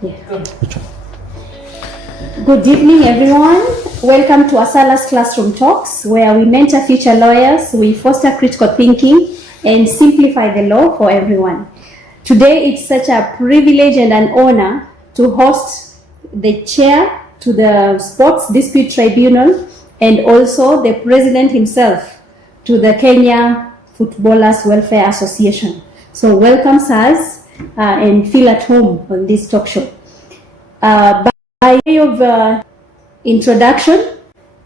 Yeah. Good evening, everyone. Welcome to Asala's Classroom Talks, where we mentor future lawyers, we foster critical thinking, and simplify the law for everyone. Today, it's such a privilege and an honor to host the chair to the Sports Dispute Tribunal and also the president himself to the Kenya Footballers Welfare Association. So welcome, sirs, and feel at home on this talk show. By way of introduction,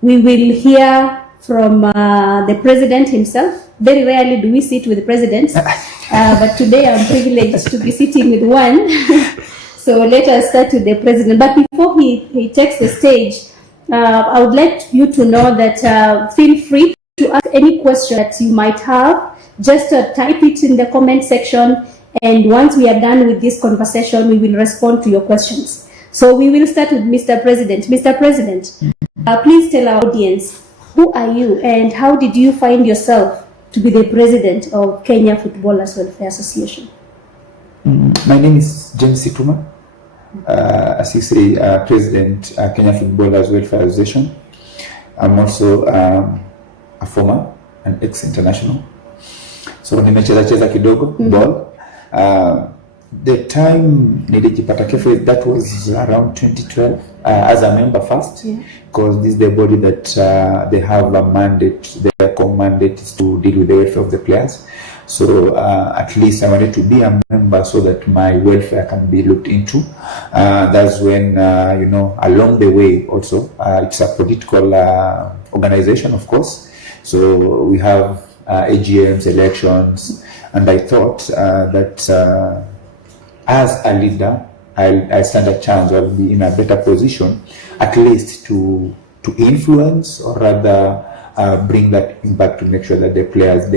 we will hear from the president himself. Very rarely do we sit with the presidents, but today I'm privileged to be sitting with one. So let us start with the president. But before he takes the stage, I would like you to know that feel free to ask any question that you might have. Just type it in the comment section, and once we are done with this conversation, we will respond to your questions. So we will start with Mr. President. Mr. President, please tell our audience, who are you and how did you find yourself to be the president of Kenya Footballers Welfare Association? My name is James Situma. As you say, President, Kenya Footballers Welfare Association. I'm also a former and ex-international. So nimecheza kidogo ball. The time nilijipata KFA, that was around 2012 as a member first, because this is the body that they have a mandate, their core mandate is to deal with the welfare of the players. So at least I wanted to be a member so that my welfare can be looked into. That's when, along the way also, it's a political organization, of course. So we have AGMs, elections, and I thought that as a leader, I stand a chance. I'll be in a better position, at least to influence or rather bring that impact to make sure that the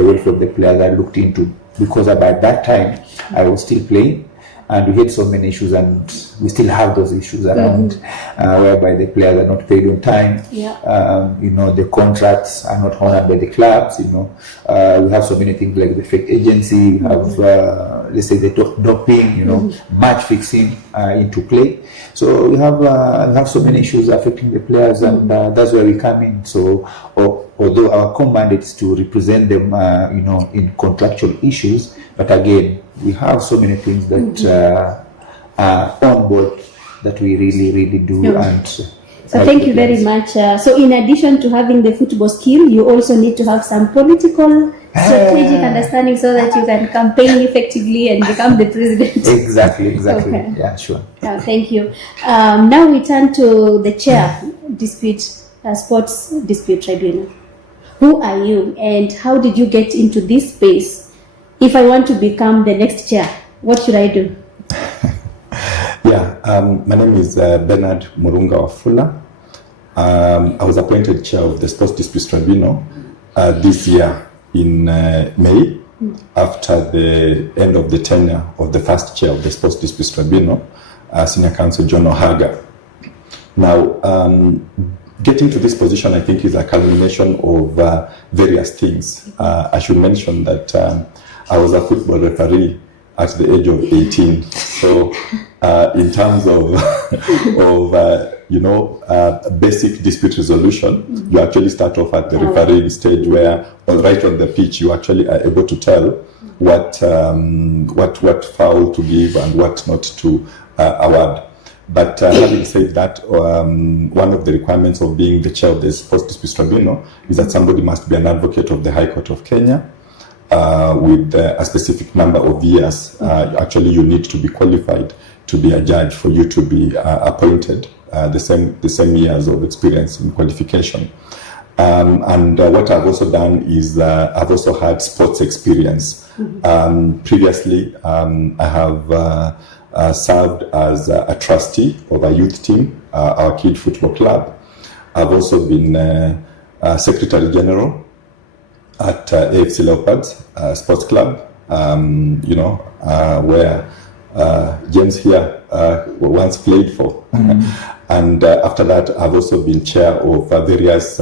welfare of the players are looked into. Because about that time, I was still playing, and we had so many issues, and we still have those issues around, whereby the players are not paid on time. The contracts are not honored by the clubs. We have so many things like the fake agency. We have, let's say, the doping. Match fixing into play. So we have so many issues affecting the players, and that's where we come in. So, although our core mandate is to represent them, in contractual issues, but again, we have so many things that are on board that we really do. And so thank you very much. So in addition to having the football skill, you also need to have some political strategic understanding so that you can campaign effectively and become the president. Exactly. Okay. Yeah, sure. Thank you. Now we turn to the chair, Sports Dispute Tribunal. Who are you and how did you get into this space? If I want to become the next chair, what should I do? My name is Bernard Murunga Wafula. I was appointed chair of the Sports Dispute Tribunal this year in May, after the end of the tenure of the first chair of the Sports Dispute Tribunal, Senior Counsel John Ohaga. Now, getting to this position, I think, is a culmination of various things. I should mention that I was a football referee at the age of 18. So, in terms of basic dispute resolution, you actually start off at the refereeing stage, where, right on the pitch, you actually are able to tell what foul to give and what not to award. But having said that, one of the requirements of being the chair of the Sports Dispute Tribunal is that somebody must be an advocate of the High Court of Kenya with a specific number of years. Actually, you need to be qualified to be a judge for you to be appointed, the same years of experience and qualification. And what I've also done is I've also had sports experience. Previously, I have served as a trustee of a youth team, our kid football club. I've also been Secretary General at AFC Leopards Sports Club, where James here once played for. And after that, I've also been chair of various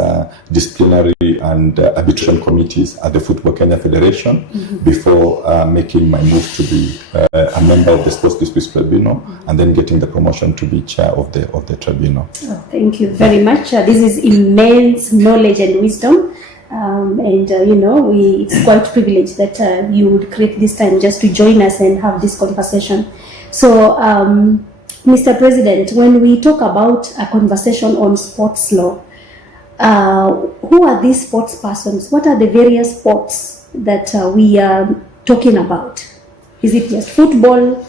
disciplinary and arbitration committees at the Football Kenya Federation before making my move to be a member of the Sports Disputes Tribunal and then getting the promotion to be chair of the tribunal. Oh, thank you very much. This is immense knowledge and wisdom. It's quite privileged that you would create this time just to join us and have this conversation. So, Mr. President, when we talk about a conversation on sports law, who are these sports persons? What are the various sports that we are talking about? Is it just football?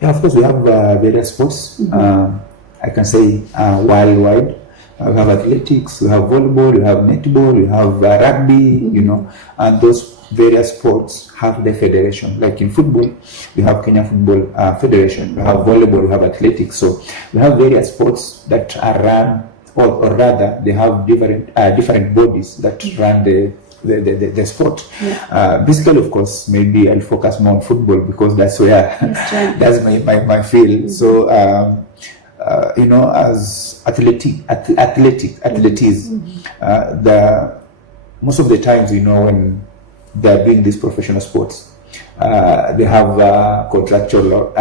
Yeah, of course, we have various sports. I can say worldwide. We have athletics, we have volleyball, we have netball, we have rugby, and those various sports have the federation. Like in football, we have Kenya Football Federation, we have volleyball, we have athletics. So we have various sports that are run, or rather, they have different bodies that run the sport. Basically, of course, maybe I'll focus more on football because that's where that's my field. So. As athletics, most of the times, when they're doing these professional sports, they have contractual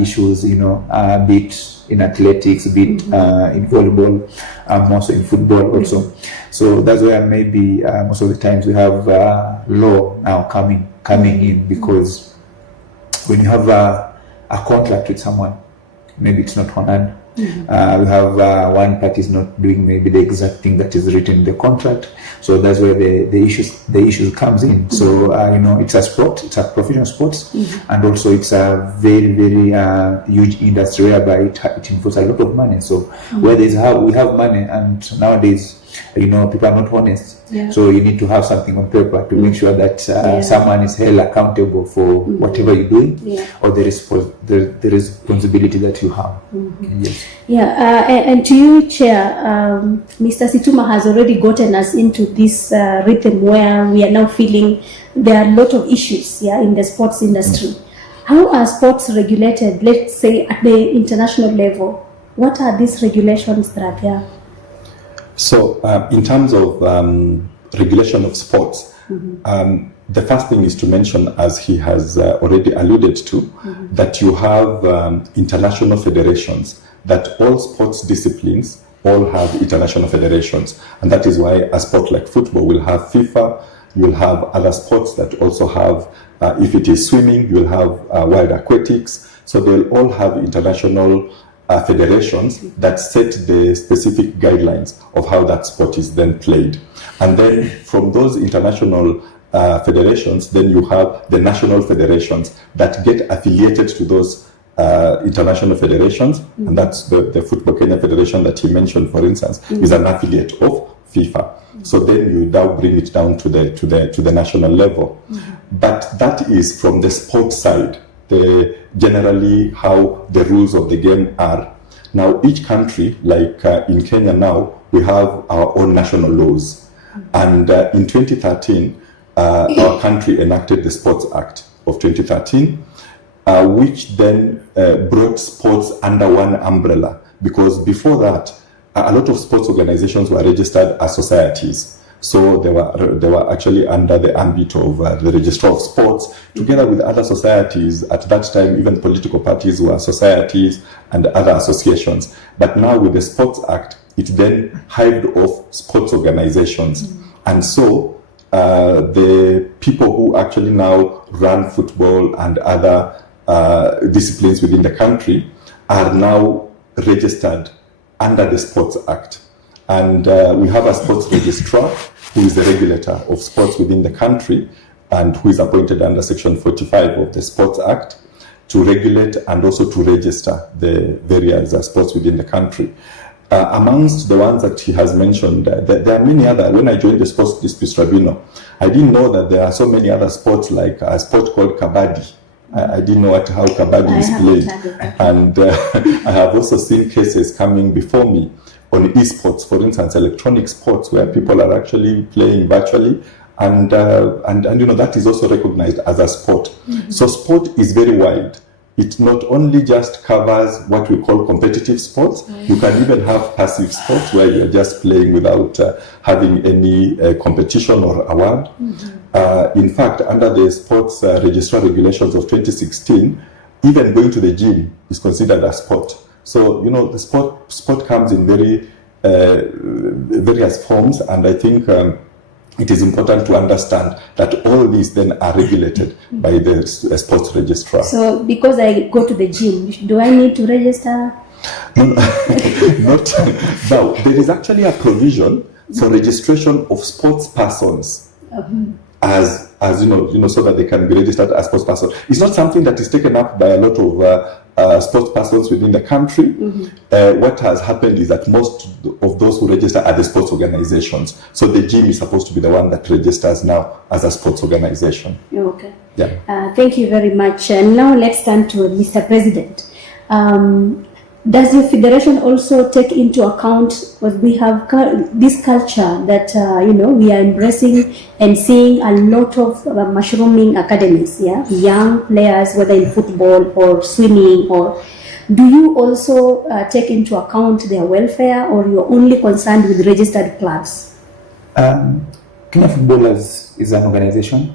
issues, be it in athletics, be it in volleyball, also in football also. So that's where maybe most of the times we have law now coming in, because when you have a contract with someone, maybe it's not honored. We have one party is not doing maybe the exact thing that is written in the contract, so that's where the issues comes in. So it's a sport, it's a professional sport, and also it's a very huge industry whereby it involves a lot of money. So where we have money, and nowadays people are not honest. So you need to have something on paper to make sure that someone is held accountable for whatever you're doing, or the responsibility that you have. Yes. And to you, Chair, Mr. Situma has already gotten us into this rhythm where we are now feeling there are a lot of issues in the sports industry. How are sports regulated, let's say, at the international level? What are these regulations that are there? So, in terms of regulation of sports, the first thing is to mention, as he has already alluded to, that you have international federations, that all sports disciplines all have international federations. And that is why a sport like football will have FIFA, you'll have other sports that also have, if it is swimming, you'll have wild aquatics. So they'll all have international federations that set the specific guidelines of how that sport is then played. And then from those international federations, then you have the national federations that get affiliated to those international federations, and that's the Football Kenya Federation that he mentioned, for instance, is an affiliate of FIFA. So then you now bring it down to the national level. But that is from the sports side. Generally how the rules of the game are. Now each country, like in Kenya now, we have our own national laws. And in 2013, our country enacted the Sports Act of 2013, which then brought sports under one umbrella. Because before that, a lot of sports organizations were registered as societies. So they were actually under the ambit of the Registrar of Sports, together with other societies. At that time, even political parties were societies and other associations. But now with the Sports Act, it then hived off sports organizations. And so the people who actually now run football and other disciplines within the country are now registered under the Sports Act. And we have a sports registrar who is the regulator of sports within the country and who is appointed under Section 45 of the Sports Act to regulate and also to register the various sports within the country. Amongst the ones that he has mentioned, there are many other. When I joined the Sports Disputes Tribunal, I didn't know that there are so many other sports, like a sport called kabaddi. I didn't know how kabaddi is played. And I have also seen cases coming before me on esports, for instance, electronic sports, where people are actually playing virtually, and that is also recognized as a sport. So sport is very wide, it not only just covers what we call competitive sports, you can even have passive sports where you're just playing without having any competition or award. In fact, under the sports registrar regulations of 2016, even going to the gym is considered a sport. So, the sport comes in very various forms, and I think it is important to understand that all these then are regulated by the sports registrar. So, because I go to the gym, do I need to register? Not now. There is actually a provision for registration of sports persons, as so that they can be registered as sports persons. It's not something that is taken up by a lot of sports persons within the country. What has happened is that most of those who register are the sports organizations. So the gym is supposed to be the one that registers now as a sports organization. Okay. Yeah. Thank you very much. And now let's turn to Mr. President. Does your federation also take into account what we have this culture that we are embracing and seeing a lot of mushrooming academies, young players, whether in football or swimming, or do you also take into account their welfare, or you're only concerned with registered clubs? Kenya Footballers is an organization.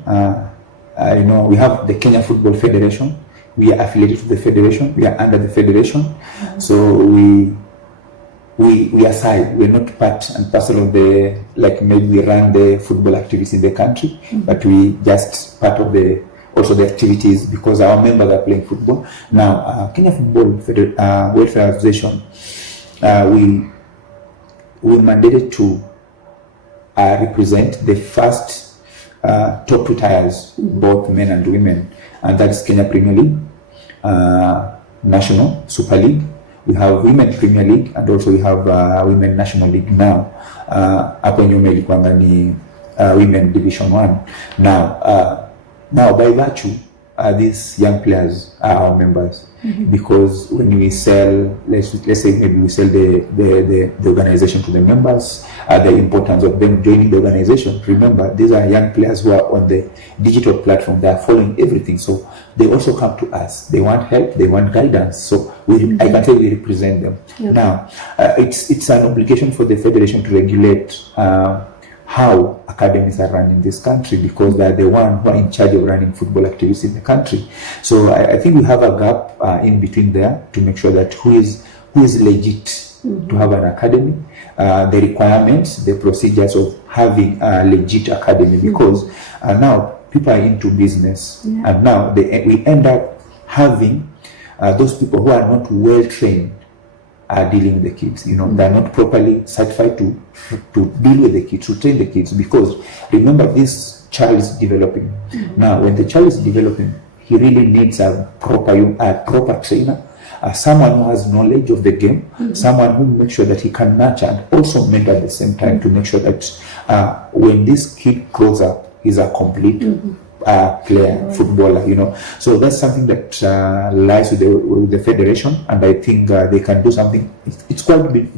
We have the Kenya Football Federation. We are affiliated to the federation. We are under the federation, so we aside. We're not part and parcel of the, like maybe we run the football activities in the country, but we just part of the activities because our members are playing football. Now, Kenya Football Welfare Association, we mandated to represent the first top two tiers, both men and women, and that's Kenya Premier League, National Super League. We have Women Premier League, and also we have Women National League now. Hapo nyuma ilikuwa ni Women Division 1. Now by virtue, these young players are our members, because when we sell, let's say maybe we sell the organization to the members, the importance of them joining the organization. Remember, these are young players who are on the digital platform. They are following everything, so they also come to us. They want help, they want guidance. So I can say we represent them. Okay. Now, it's an obligation for the federation to regulate how academies are run in this country, because they are the one who are in charge of running football activities in the country. So I think we have a gap in between there to make sure that who is legit to have an academy, the requirements, the procedures of having a legit academy, because now people are into business, and now we end up having those people who are not well trained are dealing with the kids. They're not properly certified to deal with the kids, to train the kids, because remember, this child is developing. Now, when the child is developing, he really needs a proper trainer, someone who has knowledge of the game, someone who makes sure that he can nurture and also mentor at the same time, to make sure that when this kid grows up, he's a complete player, footballer, So that's something that lies with the federation, and I think they can do something. It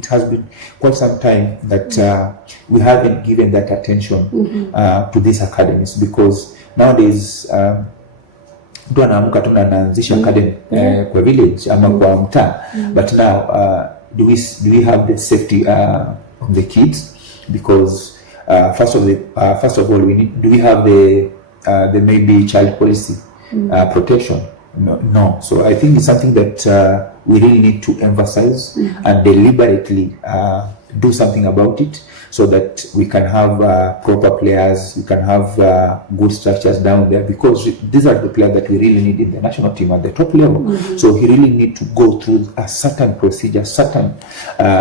has been quite some time that we haven't given that attention to these academies, because nowadays mtu anaamka tu anaanzisha academy kwa village ama kwa mtaa, but now do we have the safety of the kids? Because first of all, do we have the maybe child policy protection? No. So I think it's something that we really need to emphasize and deliberately do something about it, so that we can have proper players, we can have good structures down there, because these are the players that we really need in the national team at the top level. So he really need to go through a certain procedure, certain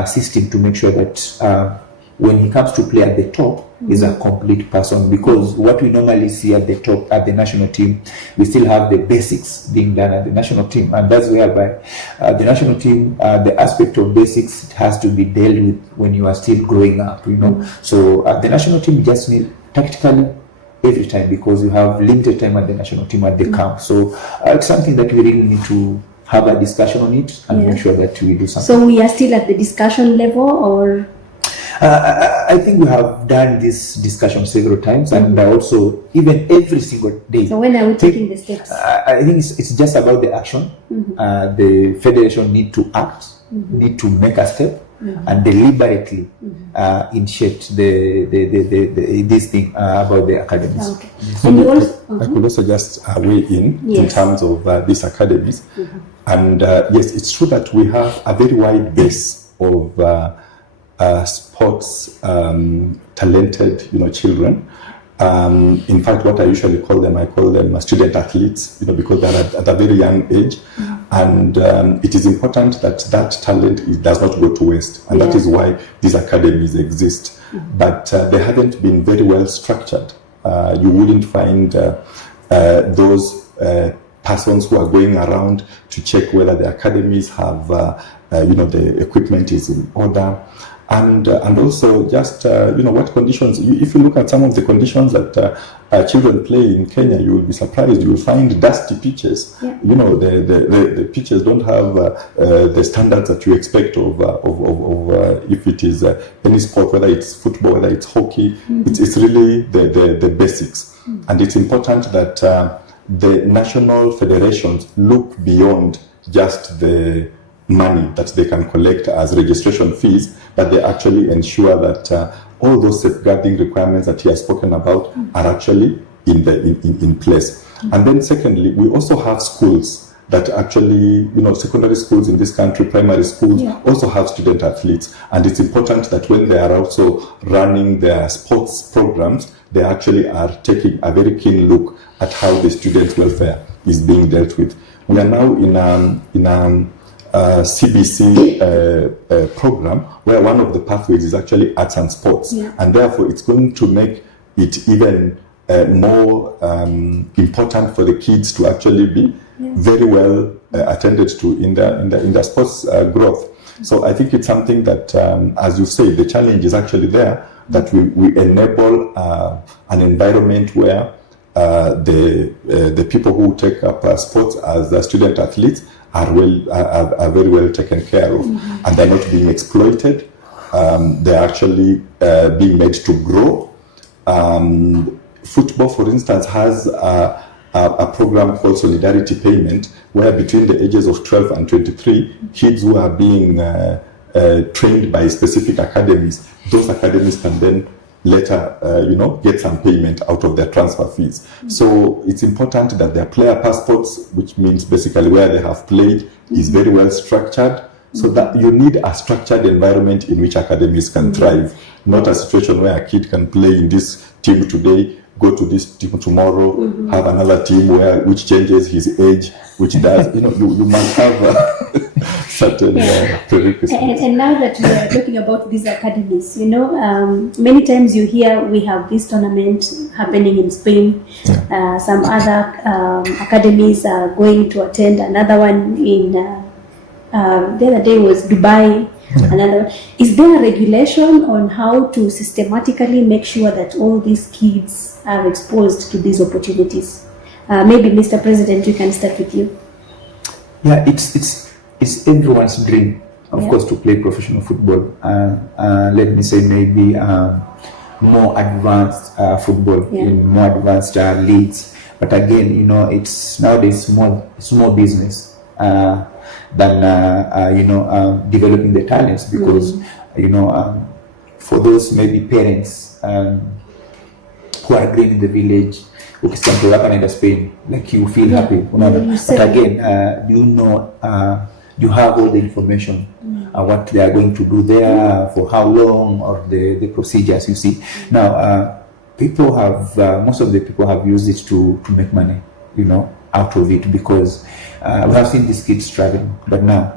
system, to make sure that when he comes to play at the top, is a complete person. Because what we normally see at the top, at the national team, we still have the basics being done at the national team, and that's whereby the national team, the aspect of basics has to be dealt with when you are still growing up, So the national team just need tactically every time, because you have limited time at the national team at the camp. So it's something that we really need to have a discussion on it and make sure that we do something. So we are still at the discussion level, or? I think we have done this discussion several times, and also even every single day. So when are we taking the steps? I think it's just about the action. The federation need to act, need to make a step, and deliberately initiate this thing about the academies. Okay. So And you also, I could also just weigh in terms of these academies. And yes, it's true that we have a very wide base of sports talented, children. In fact, what I usually call them student athletes, because they're at a very young age, and it is important that talent does not go to waste, and that is why these academies exist. But they haven't been very well structured. You wouldn't find those persons who are going around to check whether the academies have, the equipment is in order. And also just, what conditions, if you look at some of the conditions that children play in Kenya, you will be surprised. You will find dusty pitches. Yeah. The pitches don't have the standards that you expect of if it is any sport, whether it's football, whether it's hockey. It's really the basics. And it's important that the national federations look beyond just the money that they can collect as registration fees, but they actually ensure that all those safeguarding requirements that he has spoken about are actually in place. And then secondly, we also have schools that actually, secondary schools in this country, primary schools, also have student athletes. And it's important that when they are also running their sports programs, they actually are taking a very keen look at how the student welfare is being dealt with. We are now in CBC program where one of the pathways is actually arts and sports, and therefore it's going to make it even more important for the kids to actually be very well attended to in the sports growth. So I think it's something that, as you say, the challenge is actually there, that we enable an environment where the people who take up sports as the student athletes are very well taken care of, and they're not being exploited. They're actually being made to grow. Football, for instance, has a program called Solidarity Payment, where between the ages of 12 and 23, kids who are being trained by specific academies, those academies can then later, get some payment out of their transfer fees. So it's important that their player passports, which means basically where they have played, is very well structured, so that you need a structured environment in which academies can thrive, not a situation where a kid can play in this team today, go to this team tomorrow, have another team which changes his age, which does, you must have certain prerequisites. And now that we are talking about these academies, many times you hear we have this tournament happening in Spain. Some other academies are going to attend another one in, the other day was Dubai. Another one. Is there a regulation on how to systematically make sure that all these kids are exposed to these opportunities? Maybe, Mr. President, we can start with you. Yeah, it's everyone's dream, of course, to play professional football. Let me say maybe more advanced football in more advanced leagues. But again, it's nowadays more business than developing the talents, because for those maybe parents who are green in the village, ukisema hapa naenda Spain, like you feel happy, but again, you have all the information what they are going to do there, for how long, or the procedures, you see. Now people have most of the people have used it to make money, out of it, because we have seen these kids struggling. But now,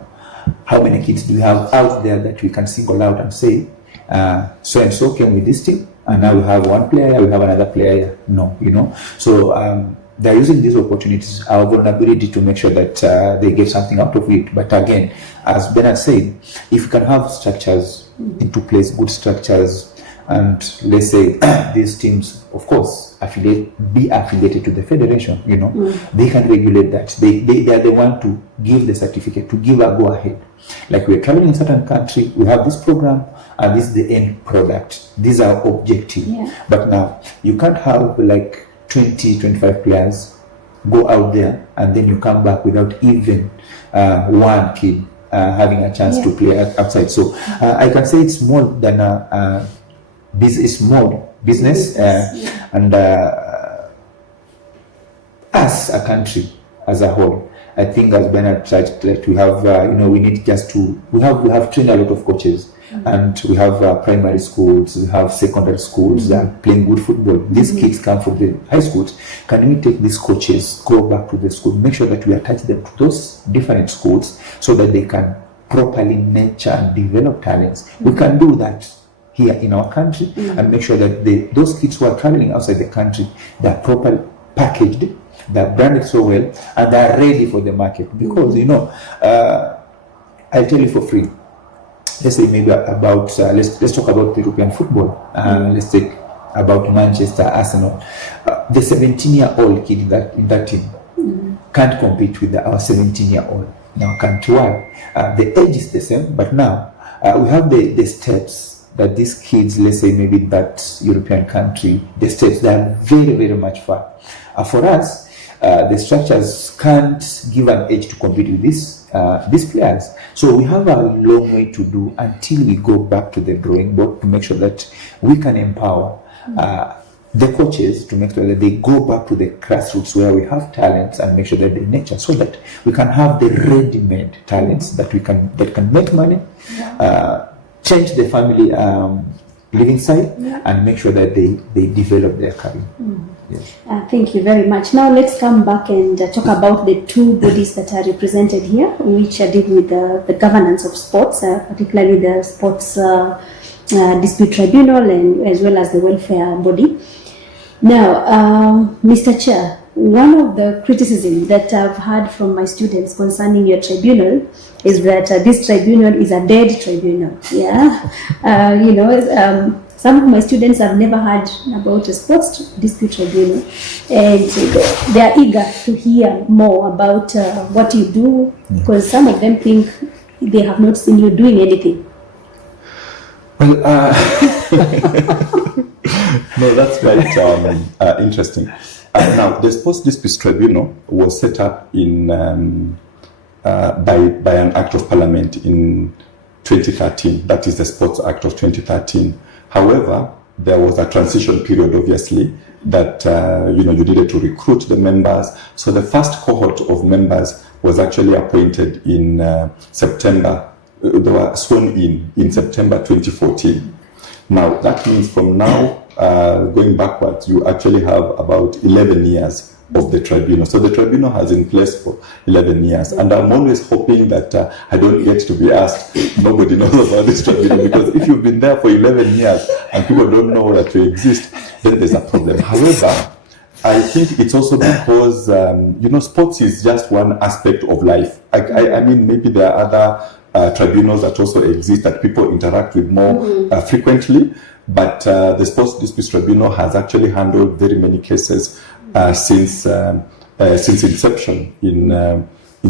how many kids do we have out there that we can single out and say, so and so came with this team, and now we have one player, we have another player? No, So they're using these opportunities, our vulnerability, to make sure that they get something out of it. But again, as Bernard said, if you can have structures into place, good structures, and let's say these teams, of course, be affiliated to the federation, they can regulate that. They are the one to give the certificate, to give a go ahead. Like we're traveling in a certain country, we have this program, and this is the end product. These are objective. But now, you can't have like 20, 25 players go out there, and then you come back without even one kid having a chance to play outside. So I can say it's more than it's more business, and us, a country as a whole. I think as Bernard tried to have, we need just to, we have trained a lot of coaches, and we have primary schools, we have secondary schools that are playing good football. These kids come from the high schools. Can we take these coaches, go back to the school, make sure that we attach them to those different schools so that they can properly nurture and develop talents? We can do that here in our country, and make sure that those kids who are traveling outside the country, they're properly packaged, they're branded so well, and they're ready for the market. Because I'll tell you for free. Let's say maybe about let's talk about European football. Let's take about Manchester, Arsenal. The 17-year-old kid in that team can't compete with our 17-year-old. Now, can't why? The age is the same, but now we have the steps that these kids, let's say maybe that European country, the steps, they are very, very much far. For us, the structures can't give an age to compete with these players. So we have a long way to do until we go back to the drawing board to make sure that we can empower the coaches, to make sure that they go back to the grassroots where we have talents and make sure that they nurture, so that we can have the ready-made talents that can make money, change the family living side, and make sure that they develop their career. Yes. Thank you very much. Now let's come back and talk about the two bodies that are represented here, which deal with the governance of sports, particularly the Sports Dispute Tribunal, and as well as the welfare body. Now, Mr. Chair, one of the criticisms that I've heard from my students concerning your tribunal is that this tribunal is a dead tribunal. Some of my students have never heard about a sports dispute tribunal, and they are eager to hear more about what you do, because some of them think they have not seen you doing anything. Well, no, that's quite interesting. Now, the Sports Disputes Tribunal was set up in by an Act of Parliament in 2013. That is the Sports Act of 2013. However, there was a transition period, obviously, that you needed to recruit the members. So the first cohort of members was actually appointed in September. They were sworn in September 2014. Now, that means from now, going backwards, you actually have about 11 years of the tribunal. So the tribunal has in place for 11 years. And I'm always hoping that I don't get to be asked, nobody knows about this tribunal, because if you've been there for 11 years and people don't know that you exist, then there's a problem. However, I think it's also because, sports is just one aspect of life. I mean, maybe there are other tribunals that also exist that people interact with more frequently, but the Sports Disputes Tribunal has actually handled very many cases since inception in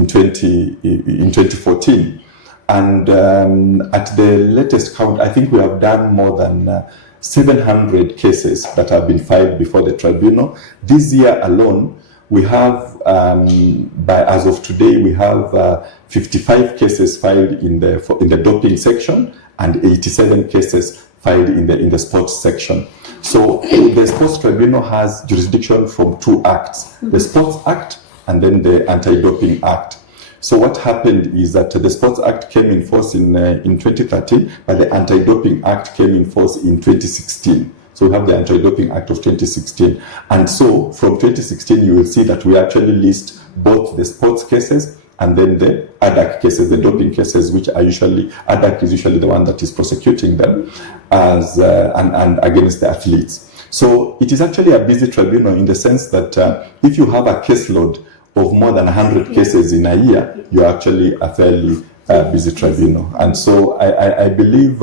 2014, and at the latest count, I think we have done more than 700 cases that have been filed before the tribunal. This year alone, we have, as of today, we have 55 cases filed in the doping section and 87 cases filed in the sports section. So the Sports Tribunal has jurisdiction from two acts, the Sports Act and then the Anti-Doping Act. So what happened is that the Sports Act came in force in 2013, but the Anti-Doping Act came in force in 2016. So we have the Anti-Doping Act of 2016. And so from 2016, you will see that we actually list both the sports cases and then the ADAC cases, the doping cases, which are usually, ADAC is usually the one that is prosecuting them as and against the athletes. So it is actually a busy tribunal in the sense that if you have a caseload of more than 100 cases in a year, you're actually a fairly busy tribunal. And so I believe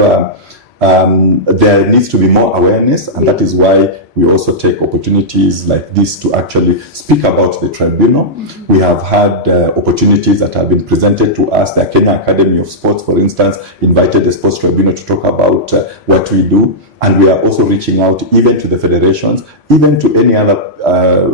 there needs to be more awareness, and that is why we also take opportunities like this to actually speak about the tribunal. We have had opportunities that have been presented to us. The Kenya Academy of Sports, for instance, invited the Sports Tribunal to talk about what we do, and we are also reaching out even to the federations, even to any other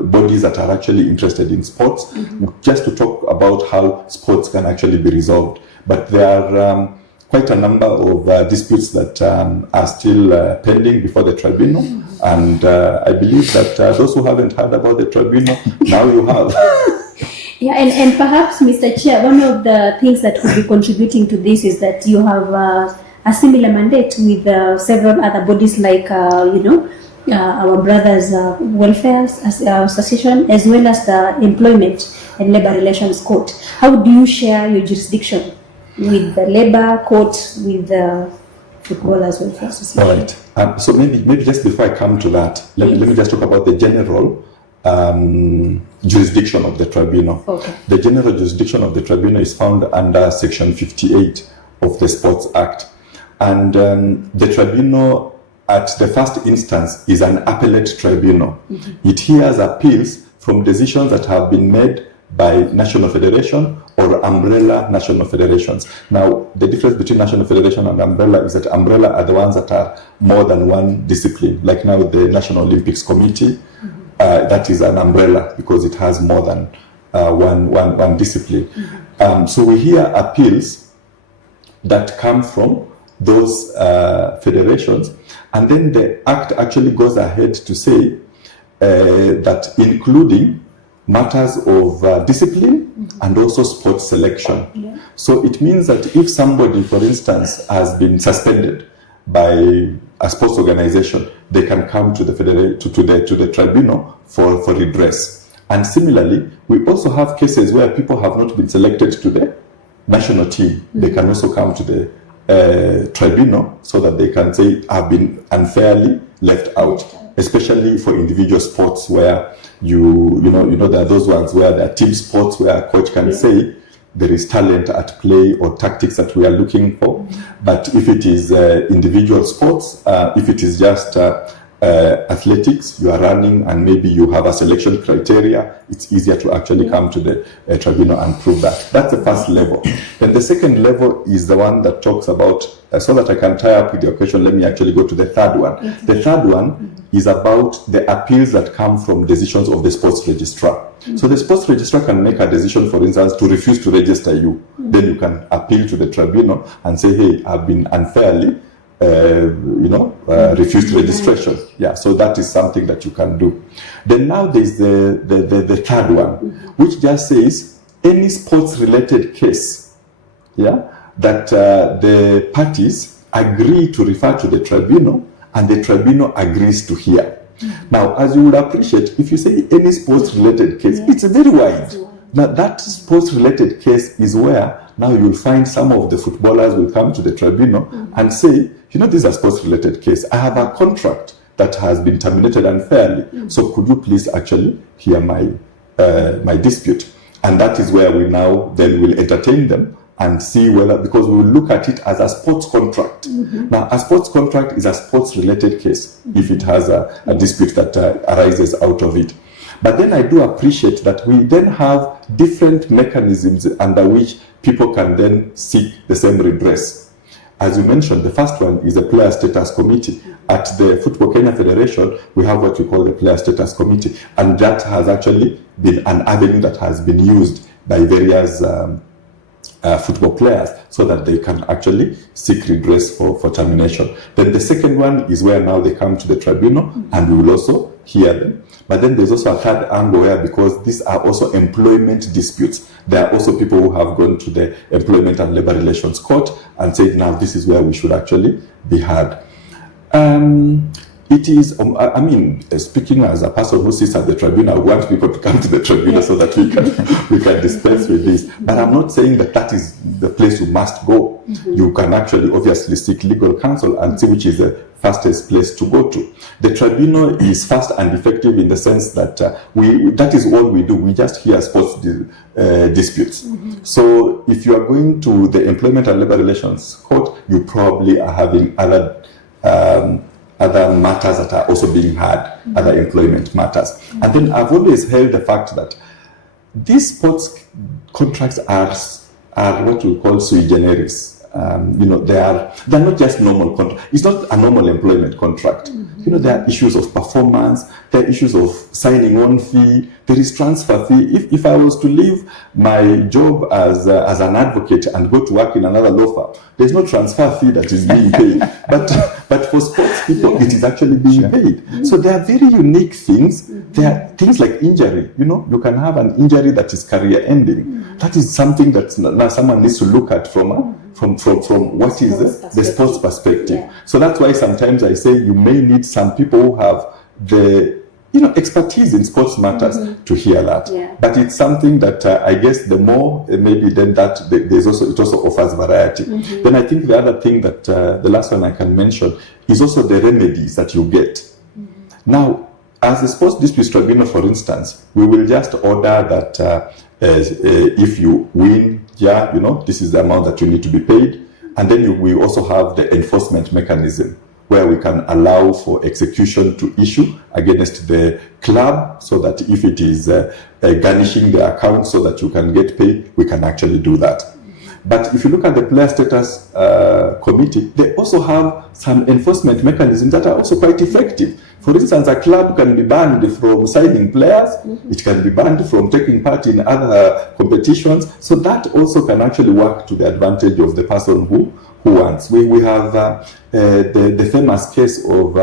bodies that are actually interested in sports, just to talk about how sports can actually be resolved. But there are quite a number of disputes that are still pending before the tribunal, and I believe that those who haven't heard about the tribunal, now you have. Yeah, and perhaps, Mr. Chair, one of the things that will be contributing to this is that you have a similar mandate with several other bodies like, our brothers' welfare association, as well as the Employment and Labor Relations Court. How do you share your jurisdiction with the labor court, with the footballers' welfare association? All right. So maybe just before I come to that, let me just talk about the general jurisdiction of the tribunal. Okay. The general jurisdiction of the tribunal is found under Section 58 of the Sports Act. And the tribunal, at the first instance, is an appellate tribunal. It hears appeals from decisions that have been made by national federation or umbrella national federations. Now, the difference between national federation and umbrella is that umbrella are the ones that are more than one discipline. Like now, the National Olympics Committee, that is an umbrella because it has more than one discipline. So we hear appeals that come from those federations, and then the Act actually goes ahead to say that including matters of discipline and also sports selection. Yeah. So it means that if somebody, for instance, has been suspended by a sports organization, they can come to the to the tribunal for redress. And similarly, we also have cases where people have not been selected to the national team. They can also come to the tribunal so that they can say, I've been unfairly left out, especially for individual sports where you know there are those ones where there are team sports where a coach can say there is talent at play or tactics that we are looking for. But if it is individual sports, if it is just athletics, you are running and maybe you have a selection criteria, it's easier to actually come to the tribunal and prove that. That's the first level. Then the second level is the one that talks about, so that I can tie up with your question, let me actually go to the third one. The third one is about the appeals that come from decisions of the sports registrar. So the sports registrar can make a decision, for instance, to refuse to register you. Then you can appeal to the tribunal and say, hey, I've been unfairly refused registration. Yeah, so that is something that you can do. Then now there's the third one, which just says any sports related case, that the parties agree to refer to the tribunal and the tribunal agrees to hear. Now, as you would appreciate, if you say any sports related case, it's very wide. Now, that sports related case is where now you'll find some of the footballers will come to the tribunal and say, this is a sports related case. I have a contract that has been terminated unfairly. So could you please actually hear my dispute? And that is where we now then will entertain them and see whether, because we will look at it as a sports contract. Now, a sports contract is a sports related case if it has a dispute that arises out of it. But then I do appreciate that we then have different mechanisms under which people can then seek the same redress. As you mentioned, the first one is the Player Status Committee. At the Football Kenya Federation, we have what we call the Player Status Committee, and that has actually been an avenue that has been used by various football players so that they can actually seek redress for termination. Then the second one is where now they come to the tribunal and we will also hear them. But then there's also a third angle where, because these are also employment disputes, there are also people who have gone to the Employment and Labor Relations Court and said, now this is where we should actually be heard. It is, speaking as a person who sits at the tribunal, I want people to come to the tribunal so that we can dispense with this. But I'm not saying that is the place you must go. You can actually obviously seek legal counsel and see which is the fastest place to go to. The tribunal is fast and effective in the sense that that is all we do. We just hear sports disputes. So if you are going to the Employment and Labor Relations Court, you probably are having other other matters that are also being had, other employment matters. And then I've always held the fact that these sports contracts are what we call sui generis. They're not just normal contract. It's not a normal employment contract. There are issues of performance, there are issues of signing on fee, there is transfer fee. If I was to leave my job as an advocate and go to work in another law firm, there's no transfer fee that is being paid. But for sports people, it is actually being paid. So there are very unique things. There are things like injury. You can have an injury that is career ending. That is something that now someone needs to look at from what is the sports perspective. Yeah. So that's why sometimes I say you may need some people who have the expertise in sports matters to hear that. Yeah. But it's something that I guess the more maybe then that it also offers variety. Then I think the other thing that the last one I can mention is also the remedies that you get. Now, as the Sports Disputes Tribunal, for instance, we will just order that if you win, this is the amount that you need to be paid. And then we also have the enforcement mechanism where we can allow for execution to issue against the club so that if it is garnishing the account so that you can get paid, we can actually do that. But if you look at the player status committee, they also have some enforcement mechanisms that are also quite effective. For instance, a club can be banned from signing players. It can be banned from taking part in other competitions. So that also can actually work to the advantage of the person who wants. We have the famous case of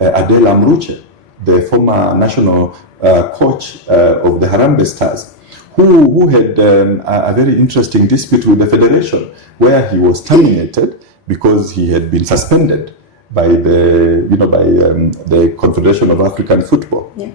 Adel Amruche, the former national coach of the Harambee Stars, who had a very interesting dispute with the federation where he was terminated because he had been suspended by the Confederation of African Football. Yeah.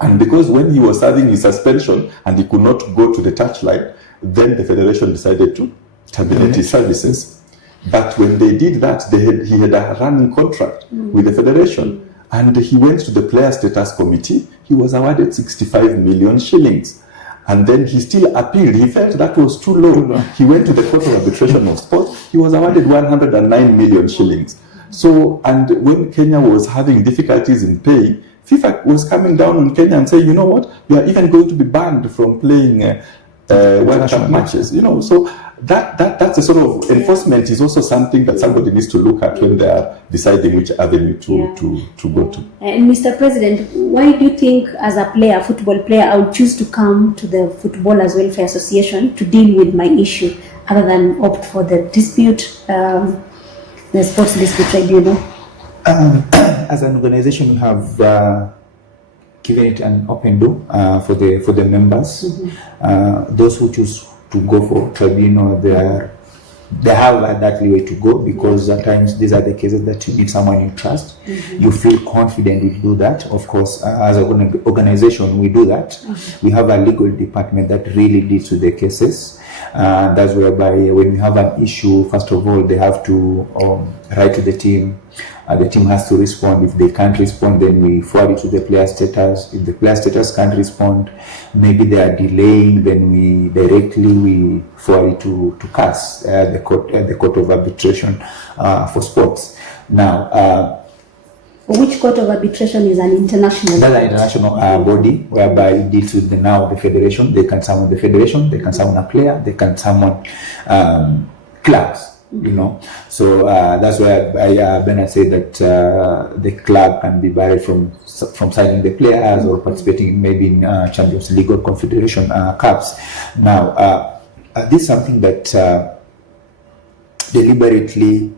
And because when he was serving his suspension and he could not go to the touchline, then the federation decided to terminate his services. But when they did that, he had a running contract with the federation. And he went to the player status committee. He was awarded 65 million shillings. And then he still appealed. He felt that was too low. He went to the Court of Arbitration of Sport. He was awarded 109 million shillings. So, and when Kenya was having difficulties in paying, FIFA was coming down on Kenya and saying, you know what, you are even going to be banned from playing World Cup matches. So that's a sort of enforcement is also something that somebody needs to look at when they are deciding which avenue to go to. And Mr. President, why do you think as a player, football player, I would choose to come to the Footballers Welfare Association to deal with my issue other than opt for the dispute, the Sports Dispute Tribunal? As an organization, we have given it an open door for the members. Those who choose to go for tribunal, they have that leeway to go, because at times these are the cases that you need someone you trust. You feel confident you do that. Of course, as an organization, we do that. We have a legal department that really deals with the cases. That's whereby when we have an issue, first of all, they have to write to the team. The team has to respond. If they can't respond, then we forward it to the player status. If the player status can't respond, maybe they are delaying, then we forward it to CAS, the Court of Arbitration for Sports. Now, which Court of Arbitration is an international? That's an international body whereby it deals with the federation. They can summon the federation, they can summon a player, they can summon clubs. So that's why Bernard said that the club can be barred from signing the players or participating maybe in Champions League or Confederation Cups. Now, this is something that deliberately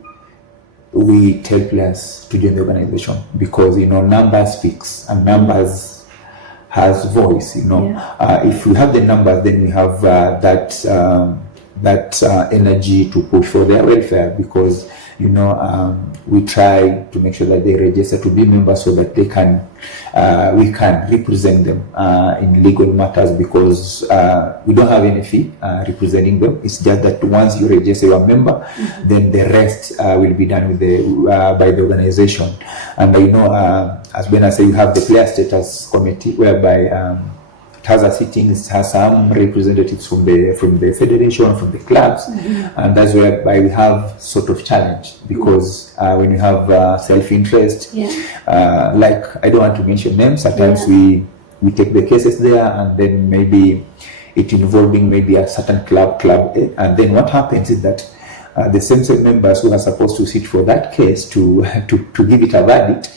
we tell players to join the organization, because numbers speaks and numbers has voice. If we have the numbers, then we have that energy to push for their welfare, because we try to make sure that they register to be members so that we can represent them in legal matters, because we don't have any fee representing them. It's just that once you register your member, then the rest will be done with by the organization. And as Ben said, you have the player status committee whereby it has a sitting, it has some representatives from the federation, from the clubs, and that's whereby we have sort of challenge, because when you have self-interest, like, I don't want to mention names, sometimes we take the cases there, and then maybe it involving maybe a certain club A, and then what happens is that the same set members who are supposed to sit for that case to give it a verdict,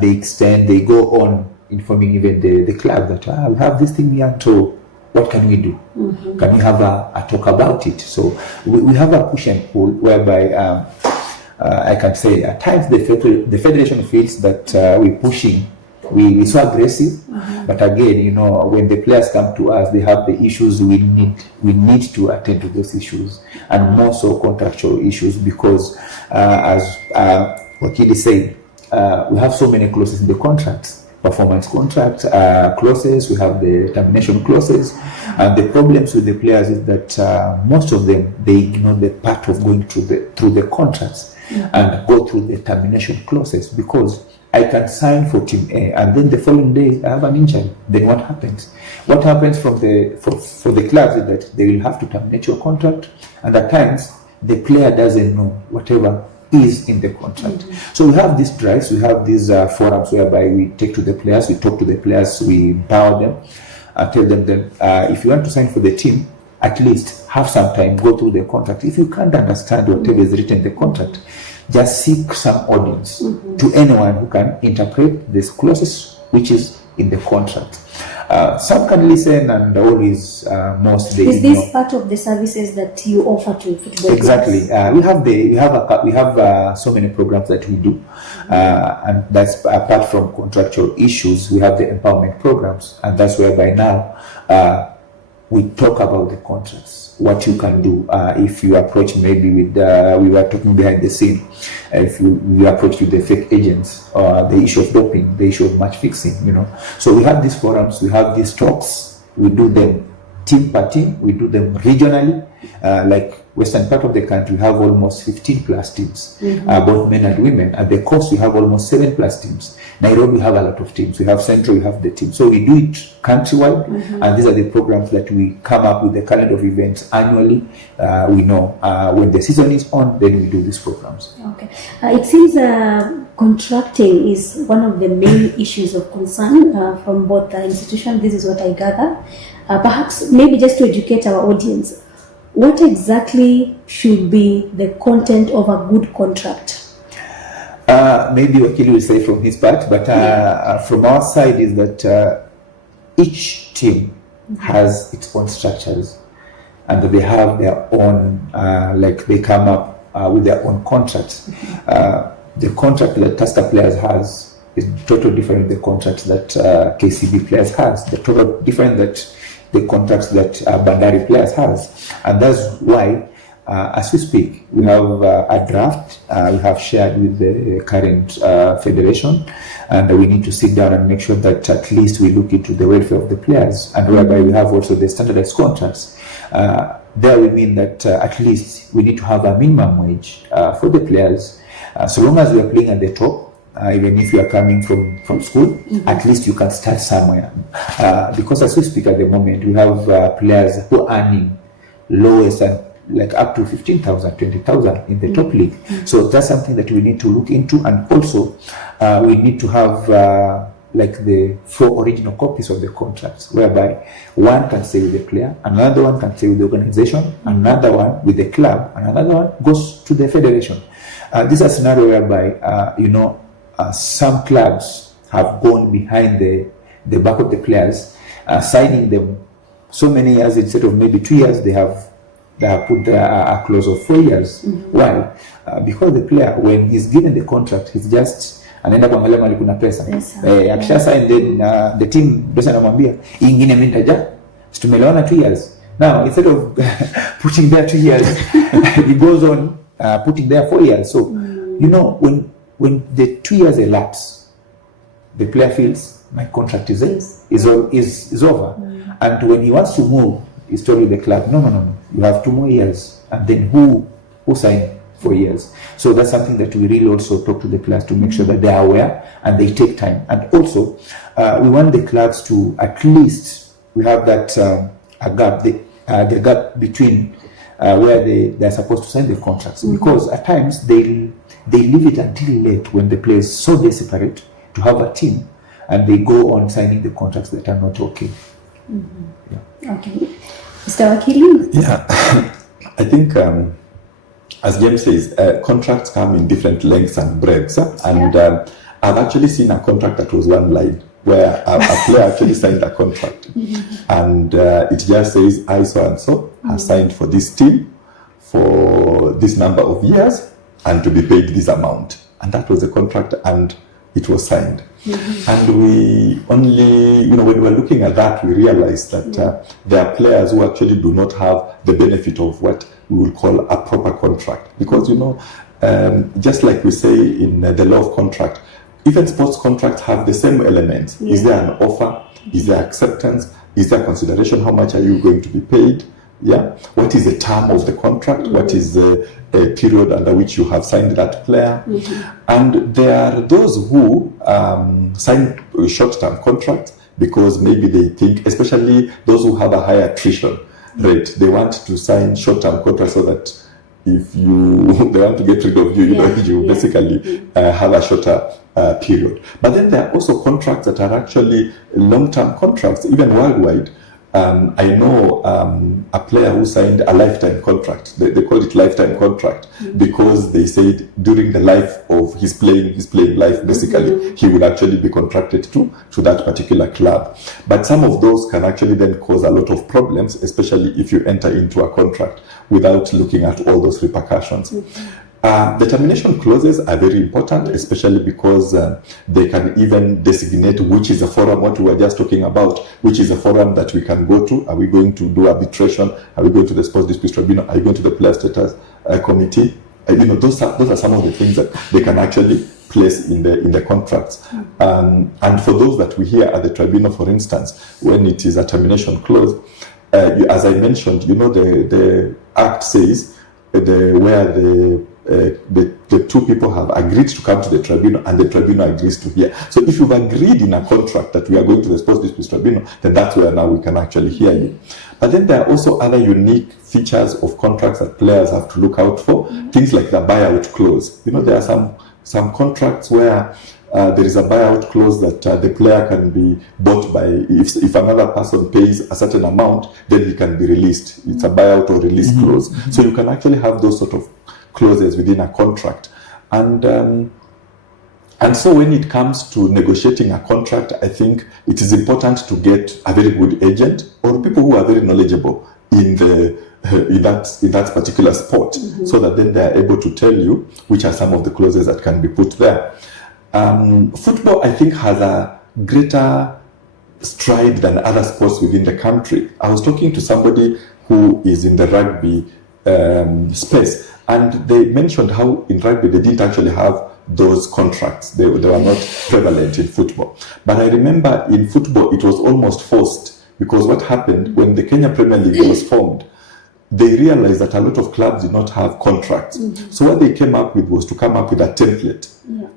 they go on informing even the club that we have this thing here, so what can we do? Can we have a talk about it? So we have a push and pull, whereby I can say at times the federation feels that we're pushing, we're so aggressive, but again, when the players come to us, they have the issues. We need to attend to those issues, and more so contractual issues, because as Wakili said, we have so many clauses in the contracts. Performance contract clauses, we have the termination clauses, and the problems with the players is that most of them, they ignore the part of going through the contracts and go through the termination clauses, because I can sign for team A and then the following day I have an injury. Then what happens? What happens for the clubs is that they will have to terminate your contract, and at times the player doesn't know whatever is in the contract. So we have these drives, we have these forums whereby we take to the players, we talk to the players, we empower them, tell them that if you want to sign for the team, at least have some time, go through the contract. If you can't understand whatever is written in the contract, just seek some audience to anyone who can interpret this clauses which is in the contract. Some can listen, and always most they is this part of the services that you offer to football exactly clubs? we have so many programs that we do, and that's apart from contractual issues. We have the empowerment programs, and that's whereby now we talk about the contracts, what you can do if you approach maybe with we were talking behind the scene, if you approach with the fake agents, or the issue of doping, the issue of match fixing, So we have these forums, we have these talks, we do them team per team, we do them regionally. Like western part of the country, we have almost 15 plus teams, both men and women. At the coast, we have almost 7 plus teams. Nairobi, we have a lot of teams. We have Central, we have the team. So we do it countrywide, and these are the programs that we come up with, the calendar of events annually. We know when the season is on, then we do these programs. Okay. It seems contracting is one of the main issues of concern from both institutions. This is what I gather. Perhaps maybe just to educate our audience, what exactly should be the content of a good contract? Maybe Wakili will say from his part, but from our side is that each team has its own structures, and they have their own, like they come up with their own contracts. The contract that Tusker players has is totally different than the contracts that KCB players has. They're totally different that the contracts that Bandari players has, and that's why as we speak we have a draft we have shared with the current federation, and we need to sit down and make sure that at least we look into the welfare of the players, and whereby we have also the standardized contracts. There we mean that at least we need to have a minimum wage for the players, so long as we are playing at the top. Even if you are coming from school, at least you can start somewhere. Because as we speak at the moment, we have players who are earning lowest and like up to 15,000, 20,000 in the top league. So that's something that we need to look into, and also we need to have like the 4 original copies of the contracts, whereby one can stay with the player, another one can stay with the organization, another one with the club, and another one goes to the federation. This is a scenario whereby some clubs have gone behind the back of the players, signing them so many years instead of maybe 2 years. They have put a clause of 4 years. Why? Because the player, when he's given the contract, he's just anaenda kuangalia mali kuna pesa. Akisha sign, then the team doesn't anamwambia ingine mimi nitaja tumelewana 2 years. Now instead of putting there 2 years, he goes on putting there 4 years. So when the 2 years elapse, the player feels my contract is over. And when he wants to move, he's told the club, no, you have 2 more years. And then who signed 4 years? So that's something that we really also talk to the players to make sure that they are aware and they take time. And also, we want the clubs to at least we have that a gap, the gap between where they're supposed to sign the contracts, because at times they leave it until late when the player is so desperate to have a team, and they go on signing the contracts that are not okay. Okay. Mr. Wakili? Yeah, I think as James says, contracts come in different lengths and breadths, and I've actually seen a contract that was one line where a player actually signed a contract, and it just says, I so and so has signed for this team for this number of years and to be paid this amount, and that was the contract, and it was signed. And we only, when we were looking at that, we realized that there are players who actually do not have the benefit of what we will call a proper contract, because just like we say in the law of contract, even sports contracts have the same elements. Is there an offer? Is there acceptance? Is there consideration? How much are you going to be paid? Yeah. What is the term of the contract? What is the period under which you have signed that player? And there are those who sign short-term contracts because maybe they think, especially those who have a higher attrition rate, they want to sign short-term contracts so that if they want to get rid of you, you basically have a shorter period. But then there are also contracts that are actually long-term contracts, even worldwide. I know a player who signed a lifetime contract. They call it lifetime contract because they said during the life of his playing life, basically, he will actually be contracted to that particular club. But some of those can actually then cause a lot of problems, especially if you enter into a contract without looking at all those repercussions. The termination clauses are very important, especially because they can even designate which is a forum, what we were just talking about, which is a forum that we can go to. Are we going to do arbitration? Are we going to the Sports Disputes Tribunal? Are you going to the Player Status Committee? Those are some of the things that they can actually place in the contracts. And for those that we hear at the tribunal, for instance, when it is a termination clause, as I mentioned, the Act says where the two people have agreed to come to the tribunal and the tribunal agrees to hear. So if you've agreed in a contract that we are going to the Sports Disputes Tribunal, then that's where now we can actually hear you. But then there are also other unique features of contracts that players have to look out for. Things like the buyout clause. There are some contracts where there is a buyout clause that the player can be bought by, if another person pays a certain amount, then he can be released. It's a buyout or release clause. So you can actually have those sort of clauses within a contract. And so when it comes to negotiating a contract, I think it is important to get a very good agent or people who are very knowledgeable in that particular sport, so that then they are able to tell you which are some of the clauses that can be put there. Football, I think, has a greater stride than other sports within the country. I was talking to somebody who is in the rugby space, and they mentioned how in rugby they didn't actually have those contracts. They were not prevalent in football. But I remember in football it was almost forced, because what happened when the Kenya Premier League was formed, they realized that a lot of clubs did not have contracts. So what they came up with was to come up with a template.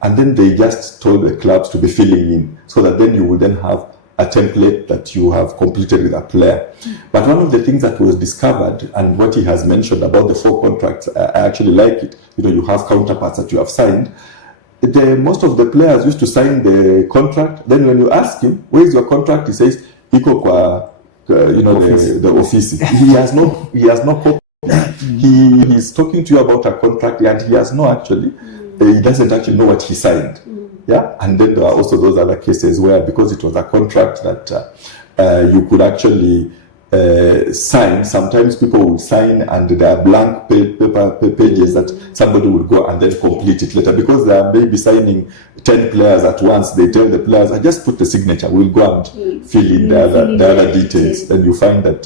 And then they just told the clubs to be filling in, so that then you would then have a template that you have completed with a player. But one of the things that was discovered, and what he has mentioned about the 4 contracts, I actually like it. You have counterparts that you have signed. Most of the players used to sign the contract. Then when you ask him, where is your contract? He says, iko kwa the office. He has no copy. He's talking to you about a contract, and he doesn't actually know what he signed. And then there are also those other cases where, because it was a contract that you could actually sign, sometimes people would sign and there are blank pages that somebody would go and then complete it later, because they are maybe signing 10 players at once. They tell the players, I just put the signature, we'll go and fill in the other details. And you find that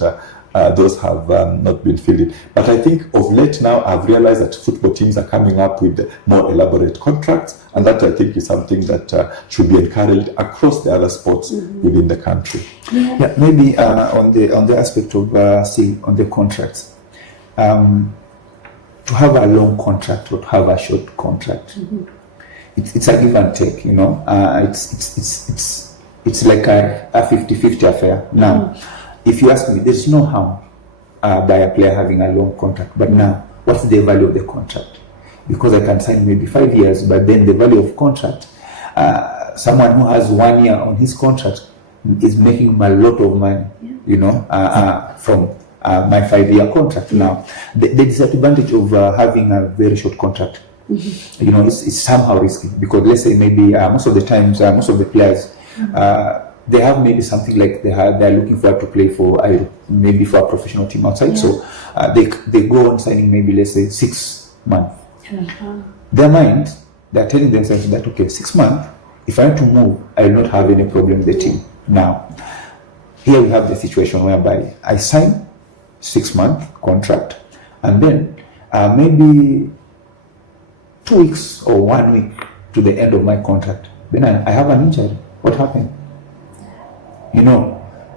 those have not been filled in. But I think of late now, I've realized that football teams are coming up with more elaborate contracts, and that I think is something that should be encouraged across the other sports within the country. Yeah, maybe on the aspect of on the contracts, to have a long contract or to have a short contract, it's a give and take. It's like a 50-50 affair. Now, if you ask me, there's no harm by a player having a long contract. But now, what's the value of the contract? Because I can sign maybe 5 years, but then the value of contract, someone who has 1 year on his contract is making him a lot of money, from my 5-year contract. Now, the disadvantage of having a very short contract, it's somehow risky, because let's say maybe most of the times, most of the players, they have maybe something like they're looking for to play for, maybe for a professional team outside. So they go on signing maybe, let's say, 6 months. Their mind, they're telling themselves that, okay, 6 months, if I want to move, I will not have any problem with the team. Now, here we have the situation whereby I sign 6-month contract, and then maybe 2 weeks or 1 week to the end of my contract, then I have an injury. What happened?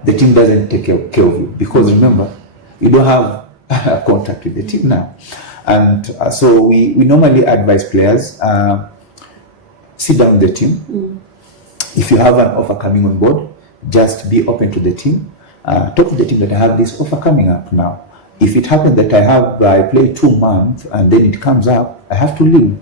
The team doesn't take care of you, because remember, you don't have a contract with the team now. And so we normally advise players, sit down with the team. If you have an offer coming on board, just be open to the team. Talk to the team that I have this offer coming up now. If it happens that I play 2 months and then it comes up, I have to leave.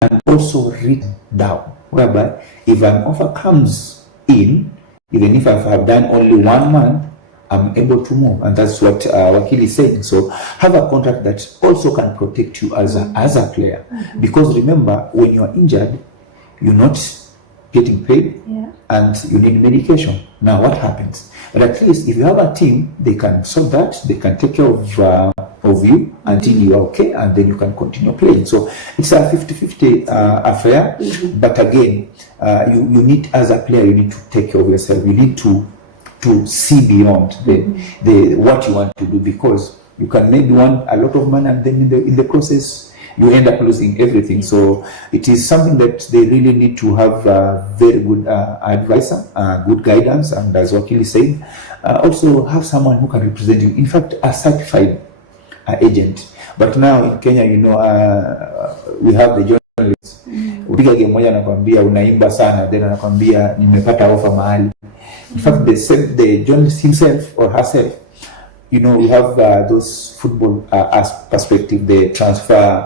And also written down, whereby if an offer comes in, even if I have done only 1 month, I'm able to move. And that's what Wakil is saying. So have a contract that also can protect you as a player. Because remember, when you're injured, you're not getting paid, and you need medication. Now what happens? But at least if you have a team, they can solve that, they can take care of you until you are okay, and then you can continue playing. So it's a 50-50 affair. But again, you need, as a player, you need to take care of yourself. You need to see beyond the what you want to do, because you can maybe want a lot of money, and then in the process you end up losing everything. So it is something that they really need to have a very good advisor, good guidance, and as Wakili said, also have someone who can represent you. In fact, a certified agent. But now in Kenya, we have the journalists. Upiga game moja anakwambia unaimba sana, then anakwambia nimepata offer mahali. In fact, the journalist himself or herself, we have those football perspective, the transfer,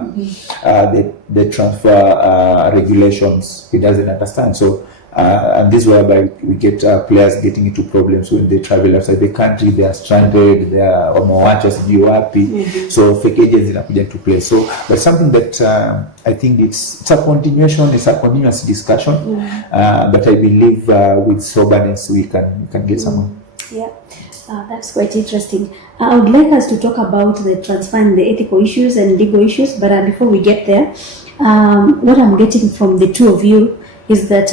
the transfer regulations. He doesn't understand. So, and this is whereby we get players getting into problems when they travel outside the country. They are stranded. They are happy. So fake agents inakuja to play. So, but something that I think it's a continuation. It's a continuous discussion. But I believe with soberness we can get someone. Yeah. That's quite interesting. I would like us to talk about the transfer and the ethical issues and legal issues, but before we get there, what I'm getting from the two of you is that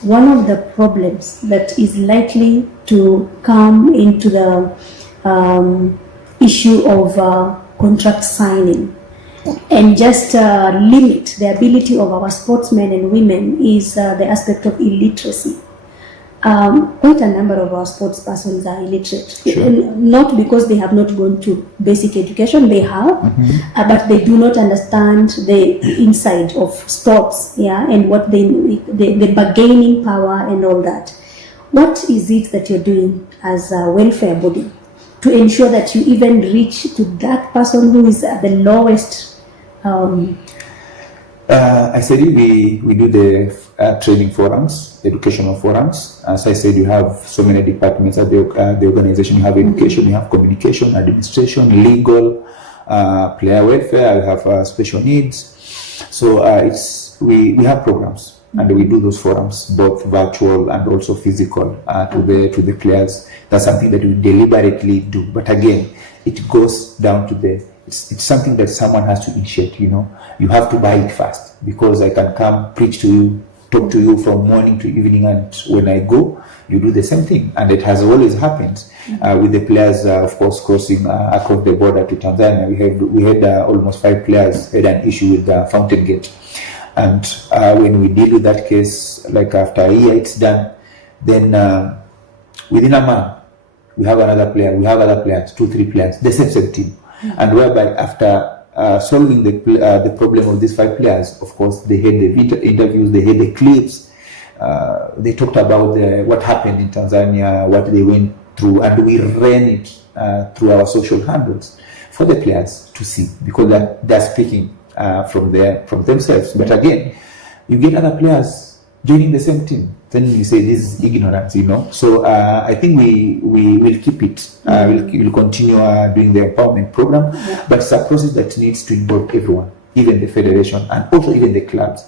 one of the problems that is likely to come into the issue of contract signing and just limit the ability of our sportsmen and women is the aspect of illiteracy. Quite a number of our sports persons are illiterate. Sure. Not because they have not gone to basic education, they have, but they do not understand the inside of sports, and what the bargaining power and all that. What is it that you're doing as a welfare body to ensure that you even reach to that person who is at the lowest? I said we do the training forums, educational forums. As I said, you have so many departments at the organization. You have education, you have communication, administration, legal, player welfare. You have special needs. So we have programs, and we do those forums, both virtual and also physical, to the players. That's something that we deliberately do. But again, it goes down to it's something that someone has to initiate. You have to buy it first, because I can come preach to you, talk to you from morning to evening, and when I go, you do the same thing. And it has always happened with the players, of course, crossing across the border to Tanzania. We had almost 5 players had an issue with Fountain Gate, and when we deal with that case, like after a year it's done, then within a month we have another player, we have other players, 2-3 players, the same team. And whereby after solving the problem of these 5 players, of course, they had the interviews, they had the clips, they talked about what happened in Tanzania, what they went through, and we ran it through our social handles for the players to see, because they're speaking from themselves. But again, you get other players joining the same team, then you say this is ignorance, So I think we will keep it. We'll continue doing the empowerment program, but it's a process that needs to involve everyone, even the federation and also even the clubs.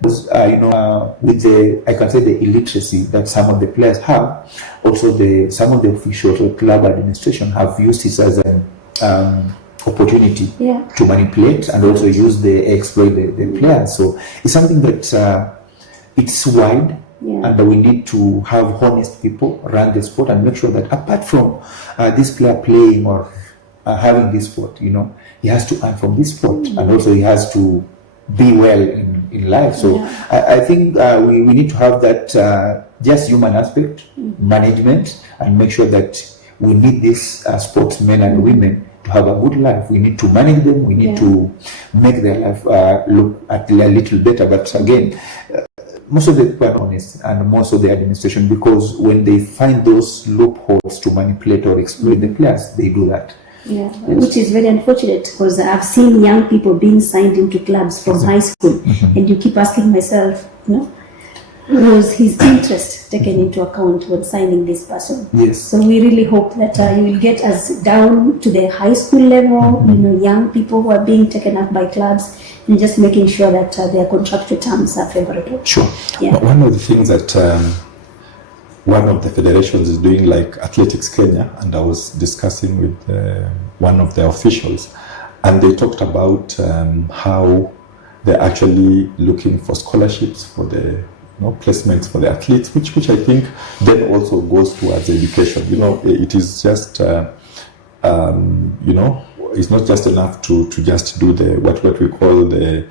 Because, with I can say the illiteracy that some of the players have, also some of the officials or club administration have used it as an opportunity to manipulate and also exploit the players. So it's something that it's wide, and we need to have honest people run the sport and make sure that apart from this player playing or having this sport, he has to earn from this sport, and also he has to be well in life. So I think we need to have that just human aspect, management, and make sure that we need these sportsmen and women to have a good life. We need to manage them. We need to make their life look a little better. But again, most of the people are honest, and most of the administration, because when they find those loopholes to manipulate or exploit the players, they do that. Yeah, which is very unfortunate, because I've seen young people being signed into clubs from high school, and you keep asking myself, was his interest taken into account when signing this person? Yes. So we really hope that you will get us down to the high school level, young people who are being taken up by clubs, and just making sure that their contractual terms are favorable. Sure. Yeah. But one of the things that one of the federations is doing, like Athletics Kenya, and I was discussing with one of the officials, and they talked about how they're actually looking for scholarships for the placements for the athletes, which I think then also goes towards education. It is just it's not just enough to just do the what we call the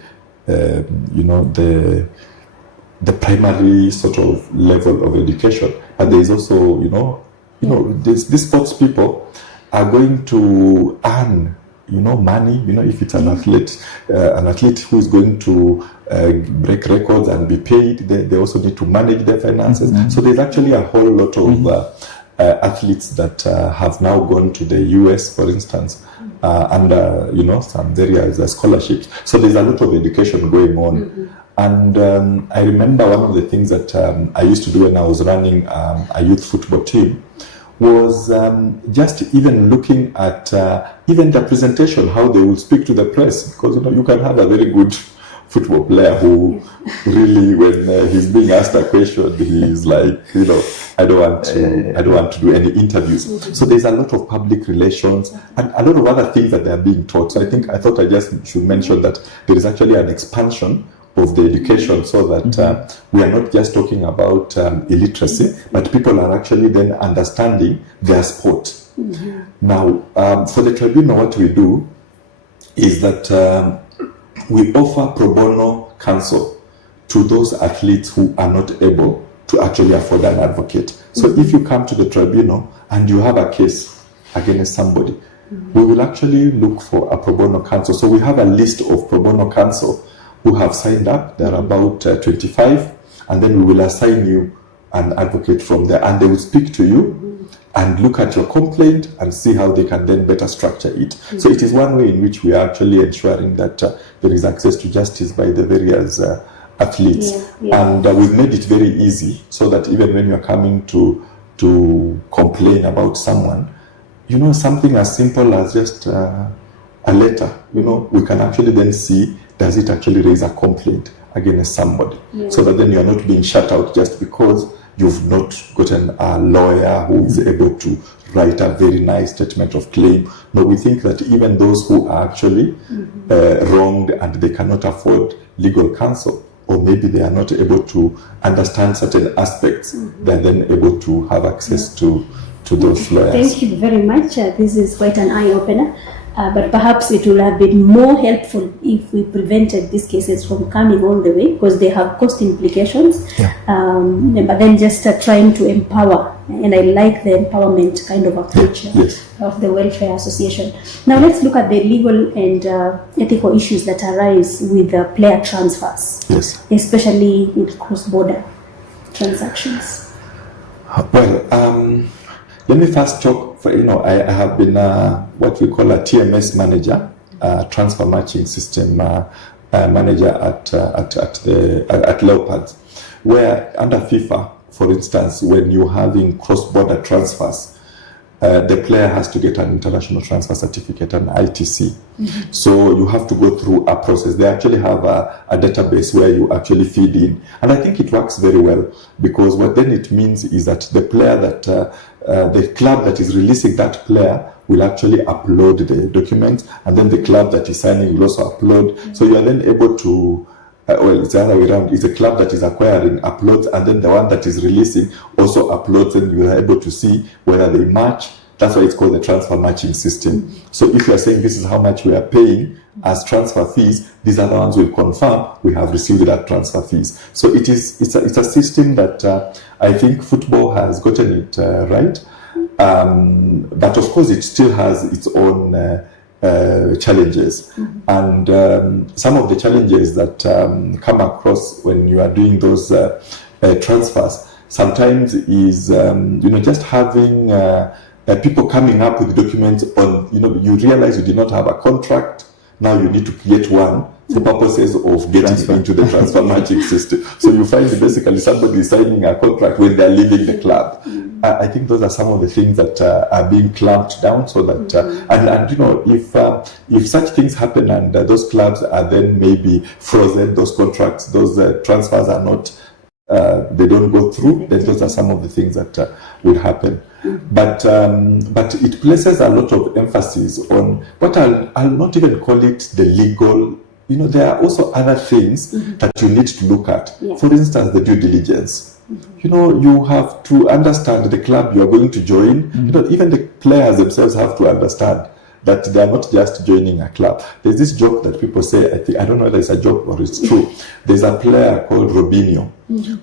primary sort of level of education, but there is also these sports people are going to earn money. If it's an athlete who is going to break records and be paid, they also need to manage their finances. So there's actually a whole lot of athletes that have now gone to the US, for instance, under some various scholarships. So there's a lot of education going on. And I remember one of the things that I used to do when I was running a youth football team was just even looking at even the presentation, how they will speak to the press, because you can have a very good football player who really, when he's being asked a question, he's like, I don't want to do any interviews. So there's a lot of public relations and a lot of other things that they are being taught. So I thought I just should mention that there is actually an expansion of the education, so that we are not just talking about illiteracy, but people are actually then understanding their sport. Now, for the tribunal, what we do is that we offer pro bono counsel to those athletes who are not able to actually afford an advocate. So if you come to the tribunal and you have a case against somebody, we will actually look for a pro bono counsel. So we have a list of pro bono counsel who have signed up. There are about 25, and then we will assign you an advocate from there, and they will speak to you and look at your complaint and see how they can then better structure it. So it is one way in which we are actually ensuring that there is access to justice by the various athletes. And we've made it very easy, so that even when you're coming to complain about someone, something as simple as just a letter, we can actually then see, does it actually raise a complaint against somebody? So that then you're not being shut out just because you've not gotten a lawyer who is able to write a very nice statement of claim. No, we think that even those who are actually wronged and they cannot afford legal counsel, or maybe they are not able to understand certain aspects, they're then able to have access to those lawyers. Thank you very much. This is quite an eye-opener. But perhaps it will have been more helpful if we prevented these cases from coming all the way, because they have cost implications. But then just trying to empower, and I like the empowerment kind of approach of the Welfare Association. Now let's look at the legal and ethical issues that arise with player transfers, especially with cross-border transactions. Well, Let me first talk for, I have been what we call a TMS manager, transfer matching system manager at Leopards, where under FIFA, for instance, when you're having cross-border transfers, the player has to get an international transfer certificate, an ITC. So you have to go through a process. They actually have a database where you actually feed in. And I think it works very well, because what then it means is that the player that, the club that is releasing that player will actually upload the documents, and then the club that is signing will also upload. So you are then able to, well, it's the other way around. It's a club that is acquiring uploads, and then the one that is releasing also uploads, and you are able to see whether they match. That's why it's called the transfer matching system. So if you are saying this is how much we are paying as transfer fees, these are the ones will confirm we have received that transfer fees. So it's a system that I think football has gotten it right. But of course it still has its own challenges. And some of the challenges that come across when you are doing those transfers sometimes is just having people coming up with documents on, you realize you did not have a contract. Now you need to create one for purposes of getting into the transfer matching system. So you find basically somebody is signing a contract when they're leaving the club. I think those are some of the things that are being clamped down, so that if such things happen and those clubs are then maybe frozen, those contracts, those transfers are not, they don't go through, then those are some of the things that will happen. But it places a lot of emphasis on what I'll not even call it the legal. There are also other things that you need to look at. Yeah. For instance, the due diligence. You have to understand the club you are going to join. Even the players themselves have to understand that they are not just joining a club. There's this joke that people say, I don't know whether it's a joke or it's true. There's a player called Robinho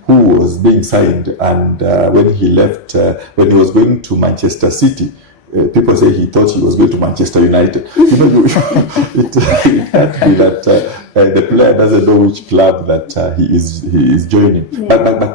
who was being signed, and when he left, when he was going to Manchester City, people say he thought he was going to Manchester United. It can't be that the player doesn't know which club that he is joining. Yeah.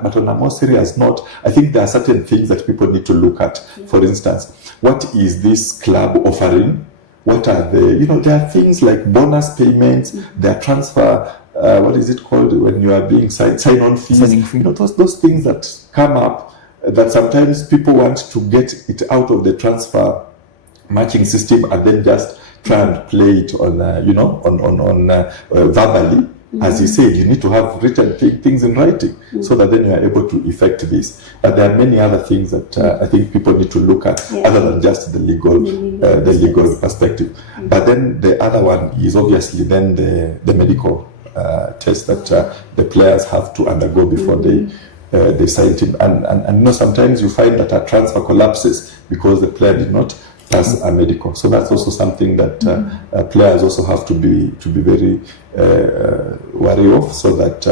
But on a more serious note, I think there are certain things that people need to look at. Yeah. For instance, what is this club offering? What are there are things like bonus payments, their transfer, what is it called when you are being sign-on fees? Those things that come up, that sometimes people want to get it out of the transfer matching system and then just try and play it on, verbally. As you said, you need to have written things in writing so that then you are able to effect this. But there are many other things that I think people need to look at other than just the legal perspective. But then the other one is obviously then the medical test that the players have to undergo before they sign him. And sometimes you find that a transfer collapses because the player did not pass a medical. So that's also something that players also have to be very wary of. So that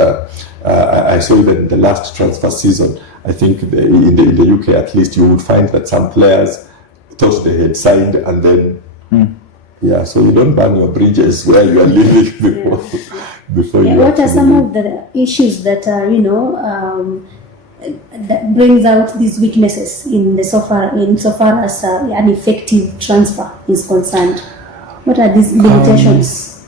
I saw even the last transfer season, I think in the UK at least, you would find that some players thought they had signed and then so you don't burn your bridges where you are living before you. What are some of the issues that that brings out these weaknesses insofar as an effective transfer is concerned? What are these limitations?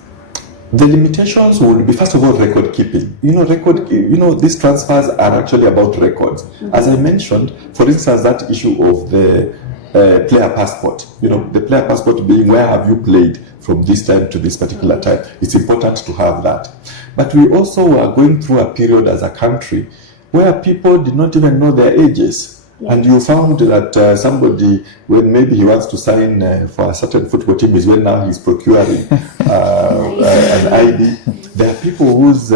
The limitations will be, first of all, record keeping. These transfers are actually about records. As I mentioned, for instance, that issue of the player passport, the player passport being where have you played from this time to this particular time. It's important to have that. But we also are going through a period as a country where people did not even know their ages. Yeah. And you found that somebody, when maybe he wants to sign for a certain football team, is when now he's procuring an ID. There are people whose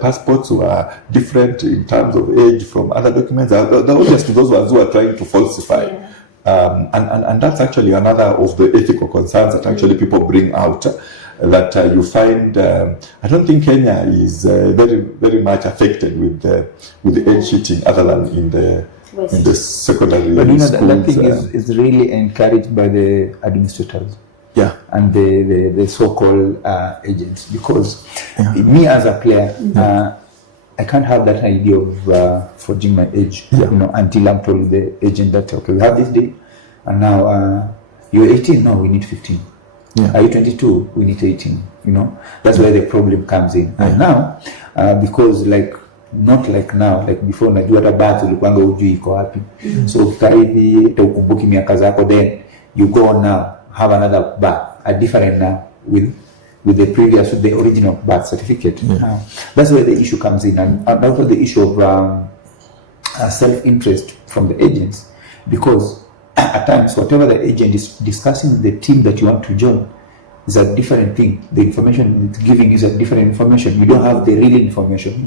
passports were different in terms of age from other documents. They're obviously those ones who are trying to falsify. Yeah. And that's actually another of the ethical concerns that actually people bring out. That you find, I don't think Kenya is very, very much affected with the age cheating, other than in the secondary schools. But that thing is really encouraged by the administrators. Yeah. And the so-called agents, because me as a player, I can't have that idea of forging my age, until I'm told the agent that, okay, we have this day, and now you're 18, no, we need 15. Yeah. Are you 22? We need 18. That's where the problem comes in. And now, because not like now, like before, najua hata birth ulikuanga ujui iko wapi. So ukikaa hivi hata ukumbuki miaka zako, then you go on now, have another birth, a different now with the previous, with the original birth certificate. That's where the issue comes in, and also the issue of self-interest from the agents, because at times whatever the agent is discussing with the team that you want to join is a different thing. The information it's giving is a different information. You don't have the real information,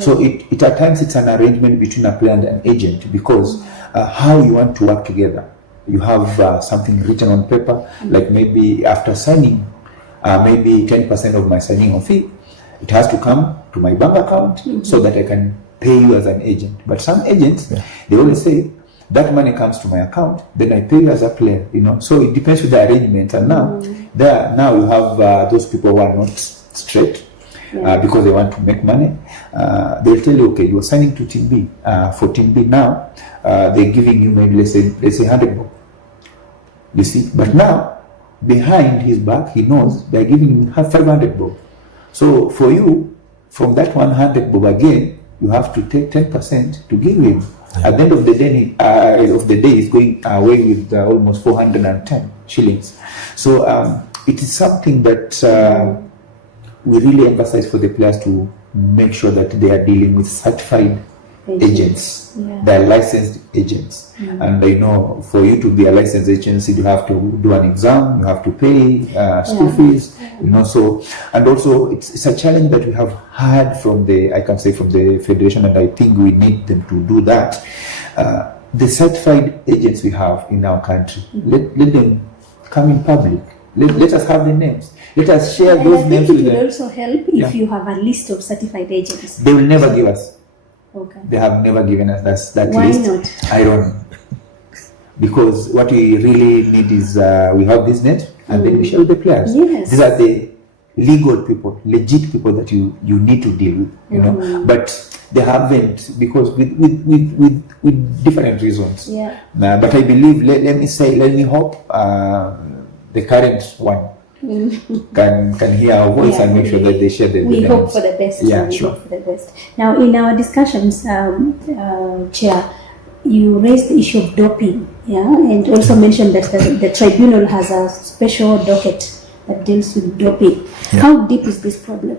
So it at times it's an arrangement between a player and an agent, because how you want to work together. You have something written on paper, like maybe after signing, maybe 10% of my signing on fee, it has to come to my bank account so that I can pay you as an agent. But some agents, they always say, that money comes to my account, then I pay you as a player, So it depends with the arrangement. And now, you have those people who are not straight because they want to make money. They'll tell you, okay, you're signing to Team B. For Team B now, they're giving you maybe, let's say 100 bob. You see? But now, behind his back, he knows they're giving him 500 bob. So for you, from that 100 bob again, you have to take 10% to give him. At the end of the day, he's going away with almost 410 shillings. So it is something that we really emphasize for the players to make sure that they are dealing with certified agents. They are licensed agents. And for you to be a licensed agency, you have to do an exam, you have to pay school fees, So, and also it's a challenge that we have had from the federation, and I think we need them to do that. The certified agents we have in our country, let them come in public. Let us have the names. Let us share those names with them. It will also help if you have a list of certified agents. They will never give us. Okay. They have never given us that Why list. Why not? I don't know. Because what we really need is we have this net, and then we share with the players. Yes. These are the legal people, legit people that you need to deal with, But they haven't, because with different reasons. But I believe, let me hope the current one can hear our voice and make sure that they share the We hope for the best. Hope for the best. Now, in our discussions, Chair, you raised the issue of doping, and also mentioned that the tribunal has a special docket that deals with doping. How deep is this problem?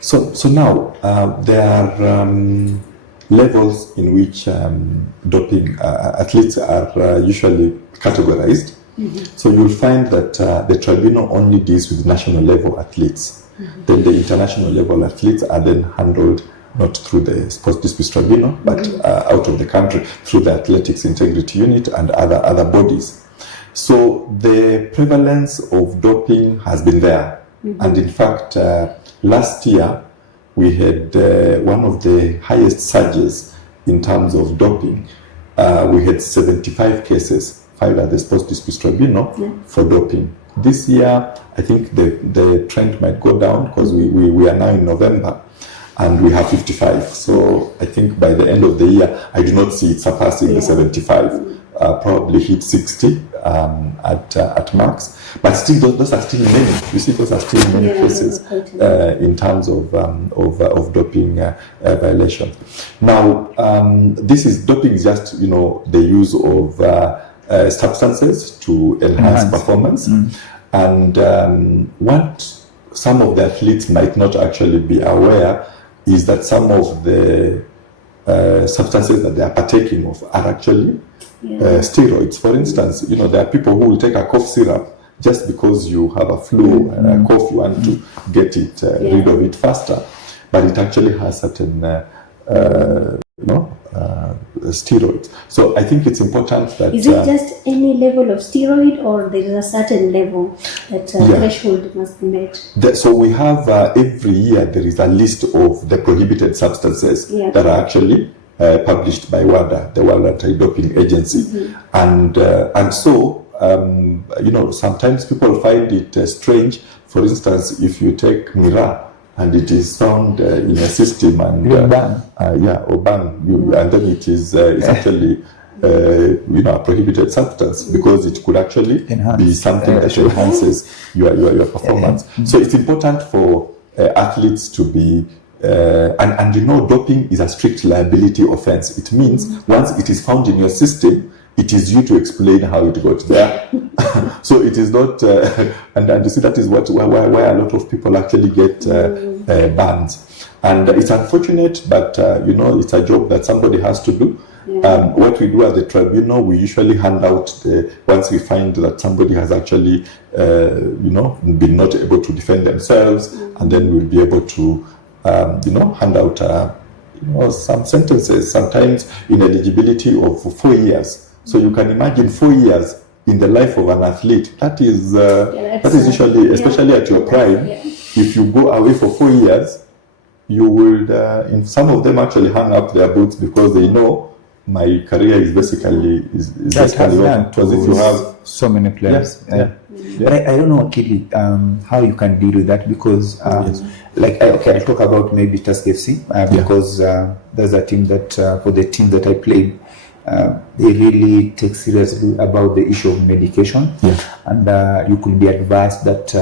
So now there are levels in which doping athletes are usually categorized. So you'll find that the tribunal only deals with national level athletes. Then the international level athletes are then handled not through the Sports Disputes Tribunal, but out of the country through the Athletics Integrity Unit and other bodies. So the prevalence of doping has been there. And in fact, last year, we had one of the highest surges in terms of doping. We had 75 cases filed at the Sports Disputes Tribunal for doping. This year, I think the trend might go down, because we are now in November and we have 55. So I think by the end of the year, I do not see it surpassing the 75. Probably hit 60 at max. But still, those are still many. You see, those are still many cases in terms of doping violation. Now, doping is just the use of substances to enhance performance, and what some of the athletes might not actually be aware is that some of the substances that they are partaking of are actually steroids. For instance, there are people who will take a cough syrup just because you have a flu, cough, you want to get it rid of it faster, but it actually has certain steroids. So I think it's important that... Is it just any level of steroid, or there is a certain level that threshold must be met? So we have every year there is a list of the prohibited substances that are actually published by WADA, the World Anti-Doping Agency. And so, sometimes people find it strange. For instance, if you take Mira, and it is found in a system, and or ban you, and then it is it's actually a prohibited substance, because it could actually be something that enhances your performance. So it's important for athletes to be and doping is a strict liability offense. It means once it is found in your system, it is you to explain how it got there. So it is not, and you see that is why a lot of people actually get bans. And it's unfortunate, but it's a job that somebody has to do. What we do at the tribunal, we usually hand out once we find that somebody has actually, been not able to defend themselves, and then we'll be able to, hand out, some sentences, sometimes ineligibility of 4 years. So you can imagine 4 years in the life of an athlete. That is usually, especially at your prime, if you go away for 4 years, you will, in some of them actually hang up their boots, because they know my career is basically over. Because if you have so many players, but I don't know, Akili, how you can deal with that, because I'll talk about maybe Tusk FC because there's a team that for the team that I played, they really take seriously about the issue of medication, and you could be advised that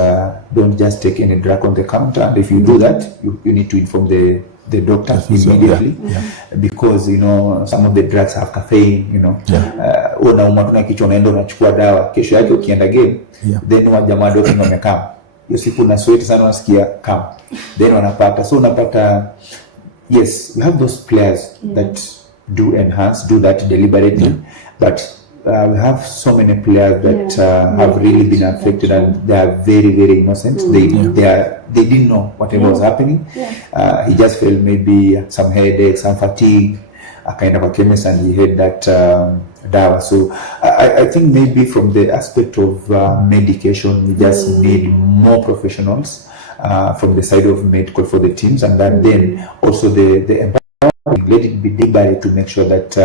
don't just take any drug on the counter, and if you do that, you need to inform the doctor immediately, because some of the drugs have caffeine. Unauma tuna kichwa, unaenda unachukua dawa, kesho yake ukienda game, then wajamaa doping wamekaa hiyo siku na sweat sana, unasikia calm, then wanapata, so unapata, yes, we have those players that do that deliberately, but we have so many players that have really been affected, and they are very, very innocent. They didn't know whatever was happening. He just felt maybe some headache, some fatigue, a kind of a chemist, and he had that dawa. So I think maybe from the aspect of medication, we just need more professionals from the side of medical for the teams, and that then also the empowerment, let it be deliberate to make sure that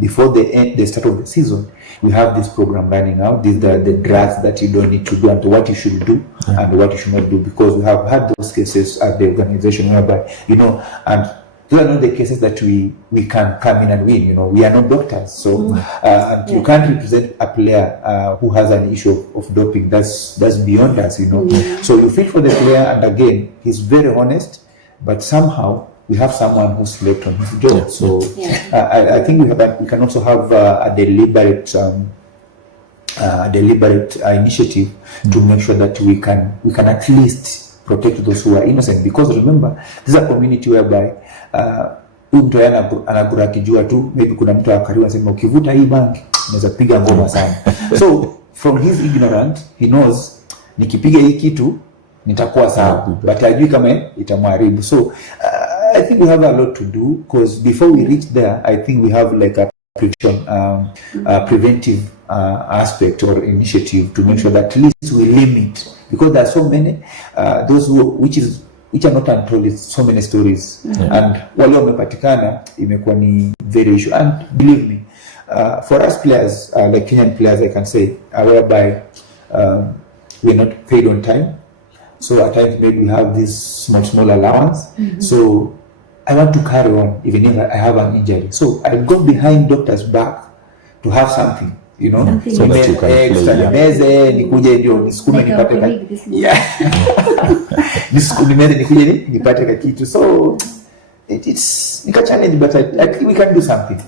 before the start of the season, we have this program running out. These are the drugs that you don't need to do, and what you should do and what you should not do, because we have had those cases at the organization whereby, and those are not the cases that we can come in and win. We are not doctors, so and you can't represent a player who has an issue of doping. That's beyond us. So you feel for the player, and again, he's very honest, but somehow we have someone who slept on his job. So I think we can also have a deliberate initiative to make sure that we can at least protect those who are innocent, because remember, this is a community whereby mtu anagura kijua tu, maybe kuna mtu akariwa anasema ukivuta hii bangi unaweza piga ngoma sana. So from his ignorant, he knows nikipiga hii kitu nitakuwa sawa, but hajui kama itamharibu. So I think we have a lot to do, because before we reach there, I think we have like a preventive aspect or initiative to make sure that at least we limit, because there are so many those which are not untold, so many stories, and wale wamepatikana imekuwa ni very issue. And believe me, for us players, like Kenyan players, I can say, whereby we're not paid on time. So at times maybe we have this small allowance. So I want to carry on even if I have an injury. So I go behind doctor's back to have something, so that you can play. Nikuje ndio nisukume nipate nikuje nipate kitu. So it's a challenge, but I think we can do something.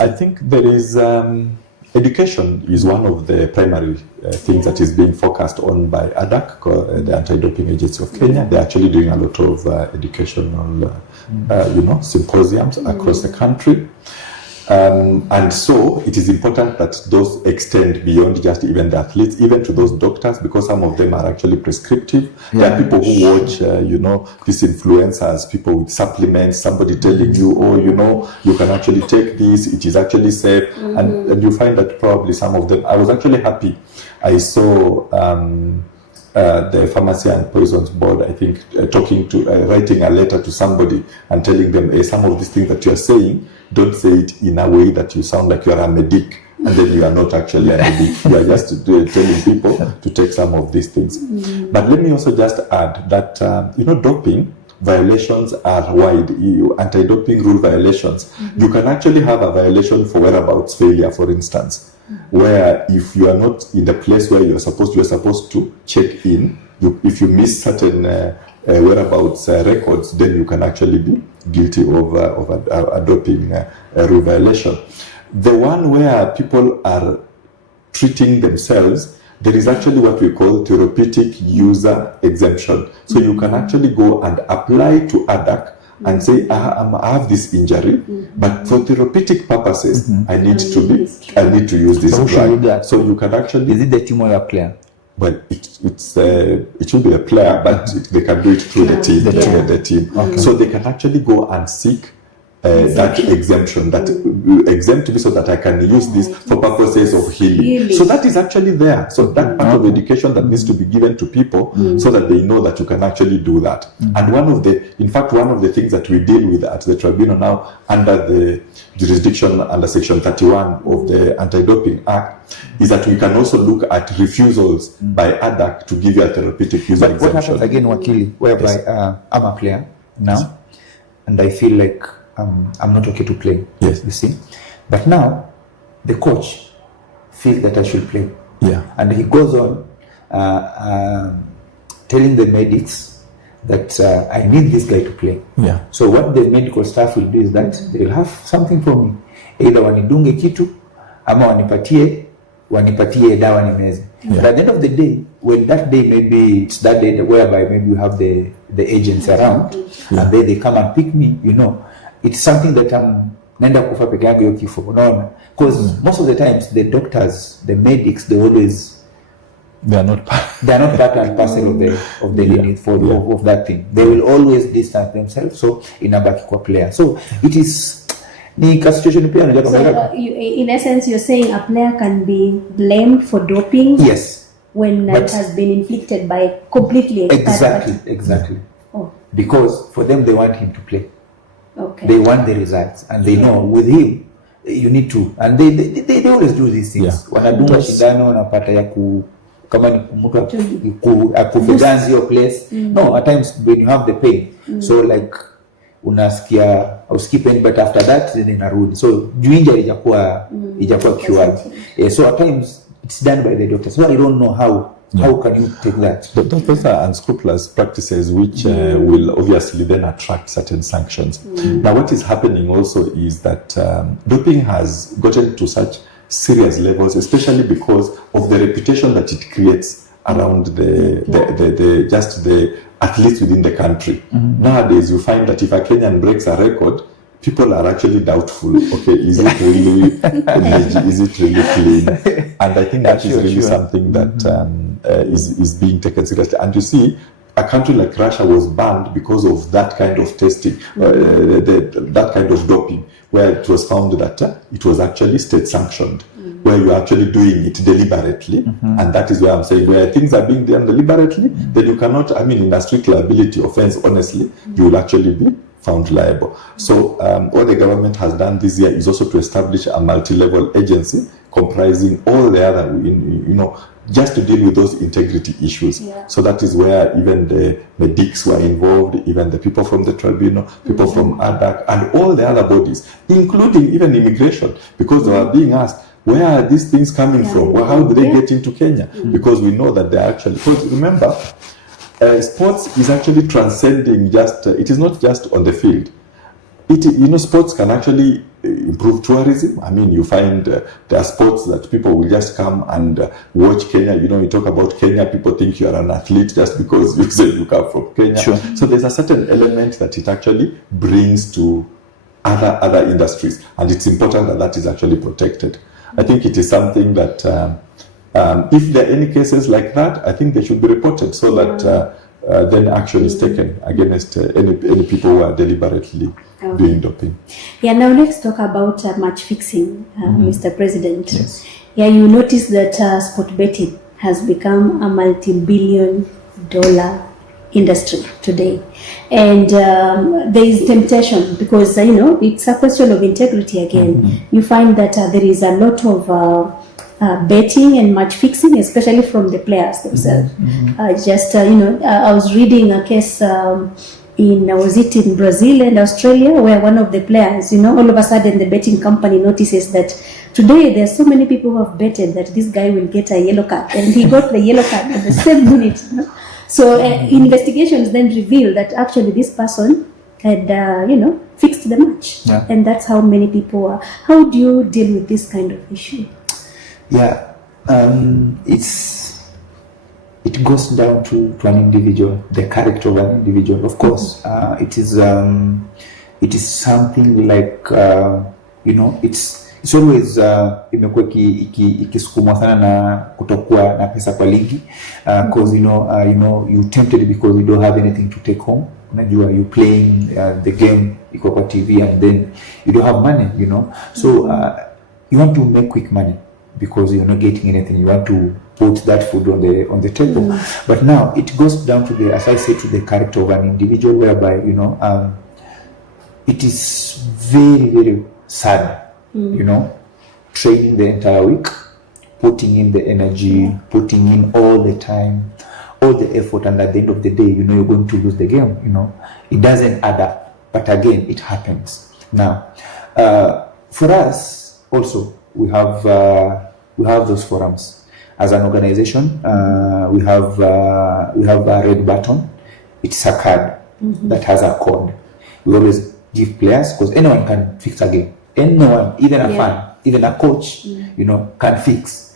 I think there is education is one of the primary things that is being focused on by ADAC, the Anti-Doping Agency of Kenya. They're actually doing a lot of educational, symposiums across the country. And so it is important that those extend beyond just even the athletes, even to those doctors, because some of them are actually prescriptive. There are people who watch, these influencers, people with supplements, somebody telling you, you can actually take this, it is actually safe. And you find that probably some of them, I was actually happy. I saw the Pharmacy and Poisons Board, I think, writing a letter to somebody and telling them, hey, some of these things that you are saying, don't say it in a way that you sound like you are a medic and then you are not actually an addict. You are just telling people to take some of these things. But let me also just add that, doping violations are wide. Anti-doping rule violations. You can actually have a violation for whereabouts failure, for instance, where if you are not in the place where you are supposed to check in, if you miss certain whereabouts records, then you can actually be guilty of a doping rule violation. The one where people are treating themselves, there is actually what we call therapeutic user exemption. So you can actually go and apply to ADAC and say, I have this injury, but for therapeutic purposes, I need to use this drug. So you can actually... Is it the team or a player? Well, it should be a player, but they can do it through the team. The team. Okay. So they can actually go and seek that exemption, that exempt me so that I can use this for purposes of healing. So that is actually there. So that part of education that needs to be given to people so that they know that you can actually do that. And one of the things that we deal with at the tribunal now under the jurisdiction under Section 31 of the Anti-Doping Act is that we can also look at refusals by ADAC to give you a therapeutic user exemption. What happens again, Wakili, whereby I'm a player now and I feel like I'm not okay to play. Yes. You see? But now, the coach feels that I should play. Yeah. And he goes on telling the medics that I need this guy to play. Yeah. So what the medical staff will do is that they will have something for me. Either wanidunge kitu, ama wanipatie dawa nimeze. But at the end of the day, when that day, maybe it's that day whereby maybe you have the agents around, and they come and pick me, it's something that naenda kufa peke yangu hiyo kifo, unaona? Because most of the times the doctors, the medics, they are not part and parcel of the unit of that thing. They will always distance themselves, so inabaki kwa player. So it is ni situation pia unajua kama in essence you're saying a player can be blamed for doping. Yes. When it has been inflicted by completely exactly. Oh. Because for them they want him to play. Okay. They want the results, and they know with him you need to, and they always do these things. Wanadunga shindano wanapata ya kama ni mtu akufiganzi your place. No, at times when you have the pain, so like unasikia usikii pain, but after that then inarudi. So injury ijakuwa cured. So at times it's done by the doctor. So I don't know how can you take that? Those are unscrupulous practices which will obviously then attract certain sanctions. Now what is happening also is that doping has gotten to such serious levels, especially because of the reputation that it creates around the athletes within the country. Nowadays you find that if a Kenyan breaks a record, people are actually doubtful. Okay, is it really clean? And I think that is really something that is being taken seriously. And you see, a country like Russia was banned because of that kind of testing, that kind of doping, where it was found that it was actually state sanctioned, where you're actually doing it deliberately. And that is where I'm saying, where things are being done deliberately, then you cannot, in a strict liability offense, honestly, you will actually be found liable. So what the government has done this year is also to establish a multi-level agency comprising all the other, just to deal with those integrity issues. So that is where even the medics were involved, even the people from the tribunal, people from ADAC, and all the other bodies, including even immigration, because they were being asked, where are these things coming from? Well, how did they get into Kenya? Because we know that they're actually, because remember, sports is actually transcending it is not just on the field. Sports can actually improve tourism. You find there are sports that people will just come and watch Kenya. You talk about Kenya, people think you are an athlete just because you said you come from Kenya. Sure. So there's a certain element that it actually brings to other industries, and it's important that is actually protected. I think it is something that if there are any cases like that, I think they should be reported so that then action is taken against any people who are deliberately doing doping. Now let's talk about match fixing, Mr. President. Yes. You notice that sport betting has become a multi-billion-dollar industry today. And there is temptation because, it's a question of integrity again. You find that there is a lot of betting and match fixing, especially from the players themselves. I was reading a case in Brazil and Australia, where one of the players, all of a sudden the betting company notices that today there are so many people who have betted that this guy will get a yellow card, and he got the yellow card at the same minute. So investigations then reveal that actually this person had, fixed the match. Yeah. And that's how many people are. How do you deal with this kind of issue? Yeah, it goes down to an individual, the character of an individual. Of course, it is something like it's always imekuwa ikisukumwa sana na kutokuwa na pesa kwa ligi, because you tempted because you don't have anything to take home. Unajua you playing the game iko kwa TV and then you don't have money, so you want to make quick money because you're not getting anything. You want to put that food on the table. But now it goes down to as I said, to the character of an individual, whereby it is very, very sad. Training the entire week, putting in the energy, putting in all the time, all the effort, and at the end of the day, you're going to lose the game. It doesn't add up. But again, it happens. Now, for us also, we have those forums as an organization. We have a red button. It's a card that has a code. We always give players, because anyone can fix a game. Anyone, even a fan, even a coach, can fix.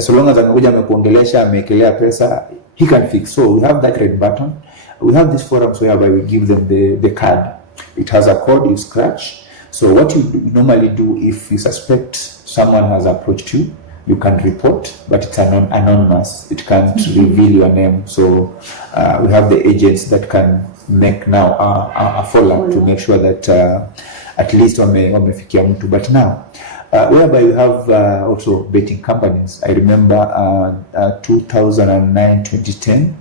So long as anakuja amekuongelesha, amekelea pesa, he can fix. So we have that red button. We have these forums whereby we give them the card. It has a code, you scratch. So what you normally do, if you suspect someone has approached you, you can report, but it's anonymous. It can't reveal your name. So we have the agents that can make now a follow-up to make sure that at least wamefikia mtu. But now, whereby you have also betting companies. I remember 2009, 2010,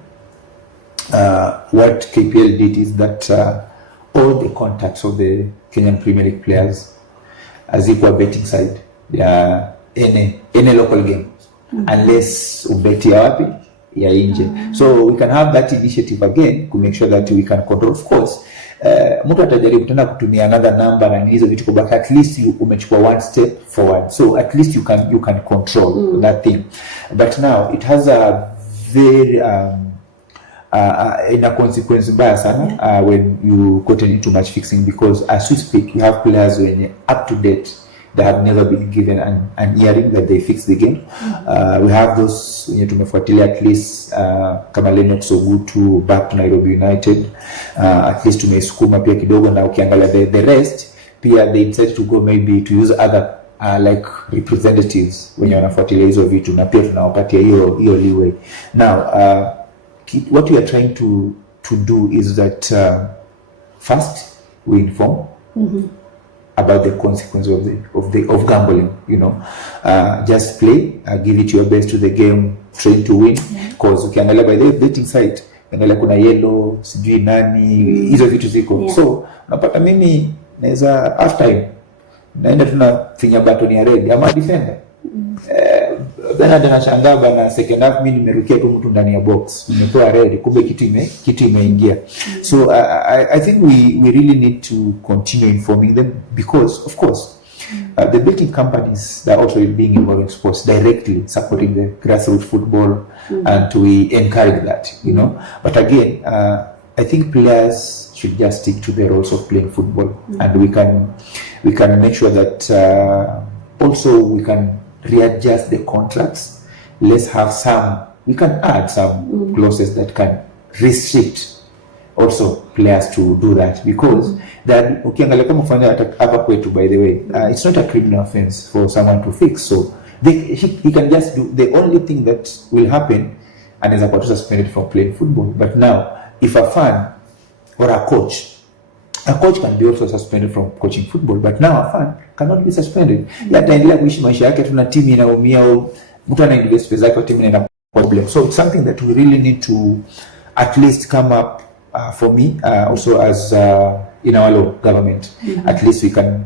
what KPL did is that all the contacts of the Kenyan Premier League players as equal betting side, they are any local game, unless ubeti ya wapi ya nje. So we can have that initiative again to make sure that we can control. Of course, mtu atajaribu tena kutumia another number and hizo vitu, but at least you umechukua one step forward, so at least you can control that thing. But now it has a very in a consequence mbaya sana when you got into match fixing, because as we speak you have players when up to date they have never been given an hearing that they fix the game. We have those wenye tumefuatilia at least kama Lennox Ogutu back to Nairobi United, at least tumesukuma pia kidogo, na ukiangalia the rest pia they decided to go maybe to use other like representatives wenye wanafuatilia hizo vitu, na pia tunawapatia hiyo leeway. Now what we are trying to do is that first we inform about the consequences of gambling. Just play, give it your best to the game, train to win, because ukiangalia by the betting site angalia kuna yellow sijui nani hizo vitu ziko. So unapata mimi naweza half time naenda tunafinya button ya red ama defender, then nashangaa bana second half mimi nimerukia tu mtu ndani ya box, nimepewa red, kumbe kitu imeingia. So I think we really need to continue informing them, because of course the betting companies that are also being involved in sports directly supporting the grassroots football, and we encourage that, But again, I think players should just stick to their roles of playing football, and we can make sure that also we can readjust the contracts. Let's have we can add some clauses that can restrict also players to do that, because that ukiangalia kama mfano hapa kwetu, by the way, it's not a criminal offense for someone to fix, so he can just do the only thing that will happen, and is about to suspended from playing football. But now if a fan or a coach can be also suspended from coaching football, but now a fan cannot be suspended. Ataendelea kuishi maisha yake, tuna timu inaumia au mtu anainvest pesa zake kwa timu ina problem. So it's something that we really need to at least come up for me also as in our law government. At least we can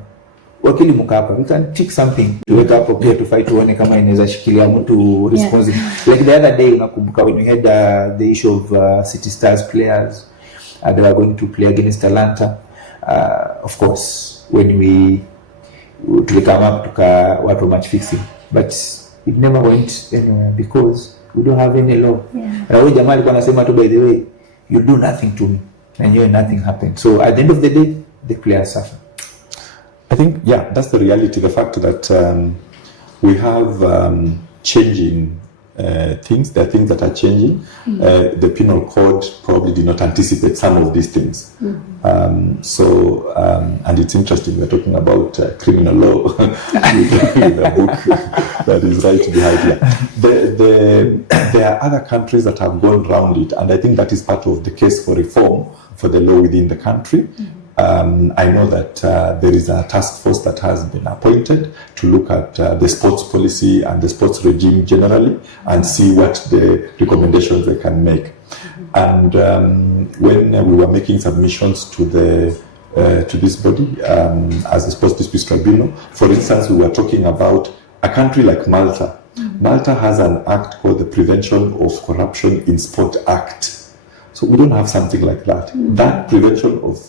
wakili muka hapa, we can pick something to wake up pia to fight tuone kama inaweza shikilia mtu responsible. Like the other day unakumbuka when we had the issue of City Stars players they were going to play against Atlanta. Of course when we come up tuka watu match fixing, but it never went anywhere because we don't have any law. Rawi jamaa alikuwa anasema tu, by the way, you do nothing to me and you nothing happened. So at the end of the day the players suffer. I think, yeah, that's the reality. The fact that we have changing things. There are things that are changing. The penal code probably did not anticipate some of these things. And it's interesting, we're talking about criminal law in a book that is right behind here. There are other countries that have gone around it, and I think that is part of the case for reform for the law within the country. I know that there is a task force that has been appointed to look at the sports policy and the sports regime generally and see what the recommendations they can make. And when we were making submissions to this body as the Sports Disputes Tribunal, for instance, we were talking about a country like Malta. Malta has an act called the Prevention of Corruption in Sport Act. So we don't have something like that. That Prevention of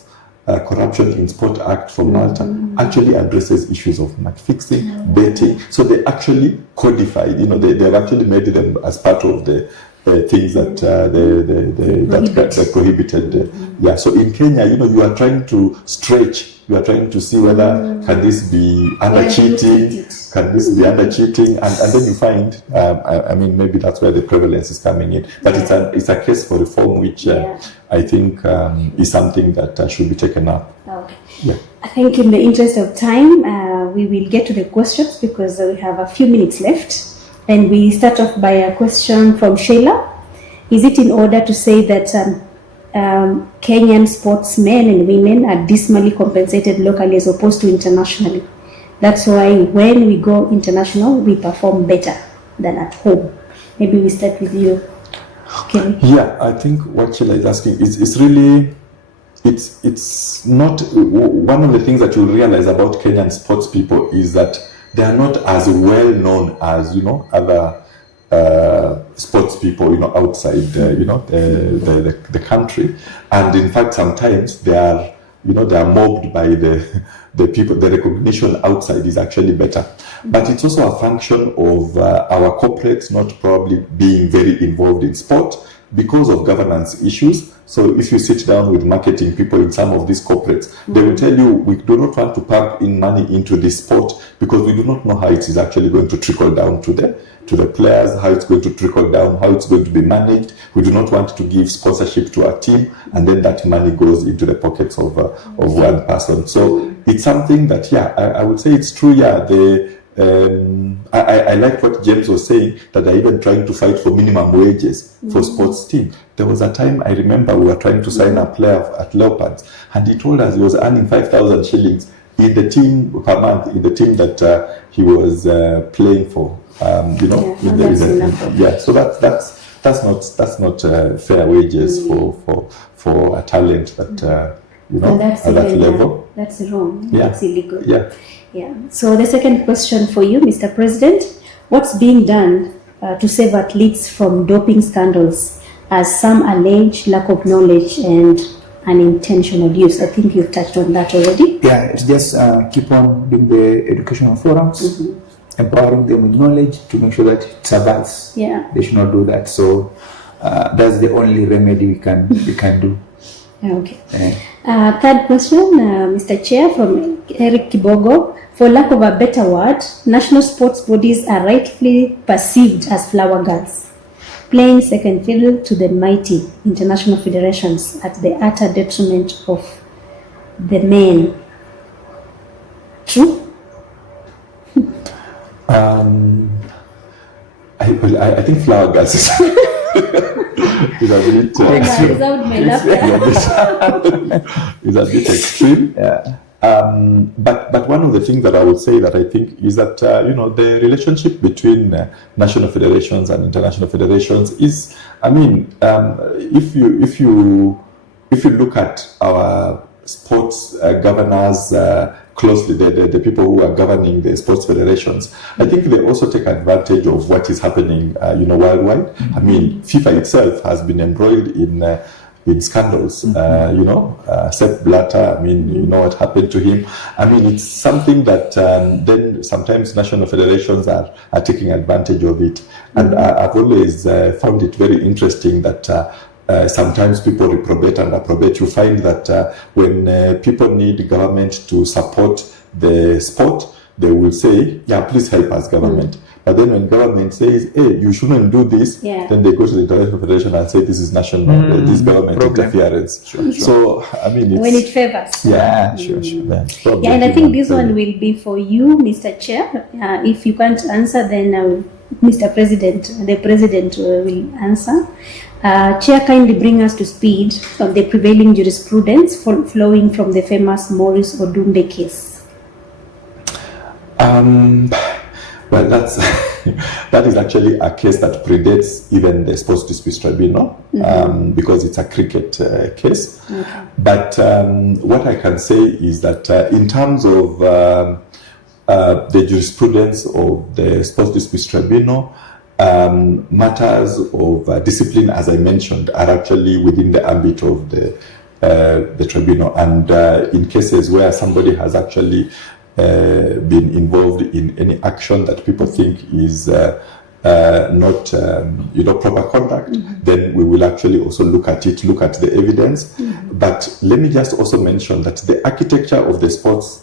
Corruption in Sport Act from Malta actually addresses issues of match fixing, betting. So they actually codified, they've actually made them as part of the things that that prohibited. So in Kenya, you are trying to stretch. You are trying to see whether can this be under cheating, can this be under cheating, and then you find, maybe that's where the prevalence is coming in. But it's a case for reform, which I think is something that should be taken up. Okay. Yeah. I think in the interest of time, we will get to the questions because we have a few minutes left. And we start off by a question from Sheila. Is it in order to say that Kenyan sportsmen and women are dismally compensated locally as opposed to internationally? That's why when we go international, we perform better than at home. Maybe we start with you, Kenny. Yeah, I think what Sheila is asking is really, it's not, one of the things that you'll realize about Kenyan sports people is that they are not as well known as other sports people outside the country, and in fact sometimes they are mobbed by the people. The recognition outside is actually better, but it's also a function of our corporates not probably being very involved in sport because of governance issues. So if you sit down with marketing people in some of these corporates, they will tell you, we do not want to pump in money into this sport because we do not know how it is actually going to trickle down to the players, how it's going to trickle down, how it's going to be managed. We do not want to give sponsorship to our team, and then that money goes into the pockets of one person. So it's something that, I would say it's true. I like what James was saying, that they're even trying to fight for minimum wages for sports team. There was a time, I remember, we were trying to sign a player at Leopards, and he told us he was earning 5,000 shillings in the team per month, in the team that he was playing for. So that's not fair wages for a talent that at that level. That's wrong. Yeah. That's illegal. Yeah. So the second question for you, Mr. President, what's being done to save athletes from doping scandals, as some allege lack of knowledge and unintentional use? I think you've touched on that already. Yeah, it's just keep on doing the educational forums, empowering them with knowledge to make sure that it survives. Yeah. They should not do that. So that's the only remedy we can do. Okay. Third question, Mr. Chair, from Eric Kibogo. For lack of a better word, national sports bodies are rightfully perceived as flower girls, playing second fiddle to the mighty international federations at the utter detriment of the men. True? I think flower girls is is a bit extreme. is a bit extreme. Yeah. But one of the things that I would say that I think is that the relationship between national federations and international federations is, if you look at our sports governors closely, the people who are governing the sports federations, I think they also take advantage of what is happening, worldwide. FIFA itself has been embroiled in scandals. Sepp Blatter, you know what happened to him. It's something that then sometimes national federations are taking advantage of it. And I've always found it very interesting that sometimes people reprobate and approbate. You find that when people need government to support the sport, they will say, yeah, please help us, government. But then when government says, hey, you shouldn't do this, then they go to the International Federation and say, this is national, this government interference. Sure. So, when it favors. Yeah, sure. Yeah, and I think this one will be for you, Mr. Chair. If you can't answer, then Mr. President, the President will answer. Chair, kindly bring us to speed of the prevailing jurisprudence flowing from the famous Maurice Odumbe case. Well, that is actually a case that predates even the Sports Disputes Tribunal, because it's a cricket case. Okay. But what I can say is that in terms of the jurisprudence of the Sports Disputes Tribunal, matters of discipline, as I mentioned, are actually within the ambit of the tribunal. And in cases where somebody has actually been involved in any action that people think is not proper conduct, then we will actually also look at the evidence. But let me just also mention that the architecture of the sports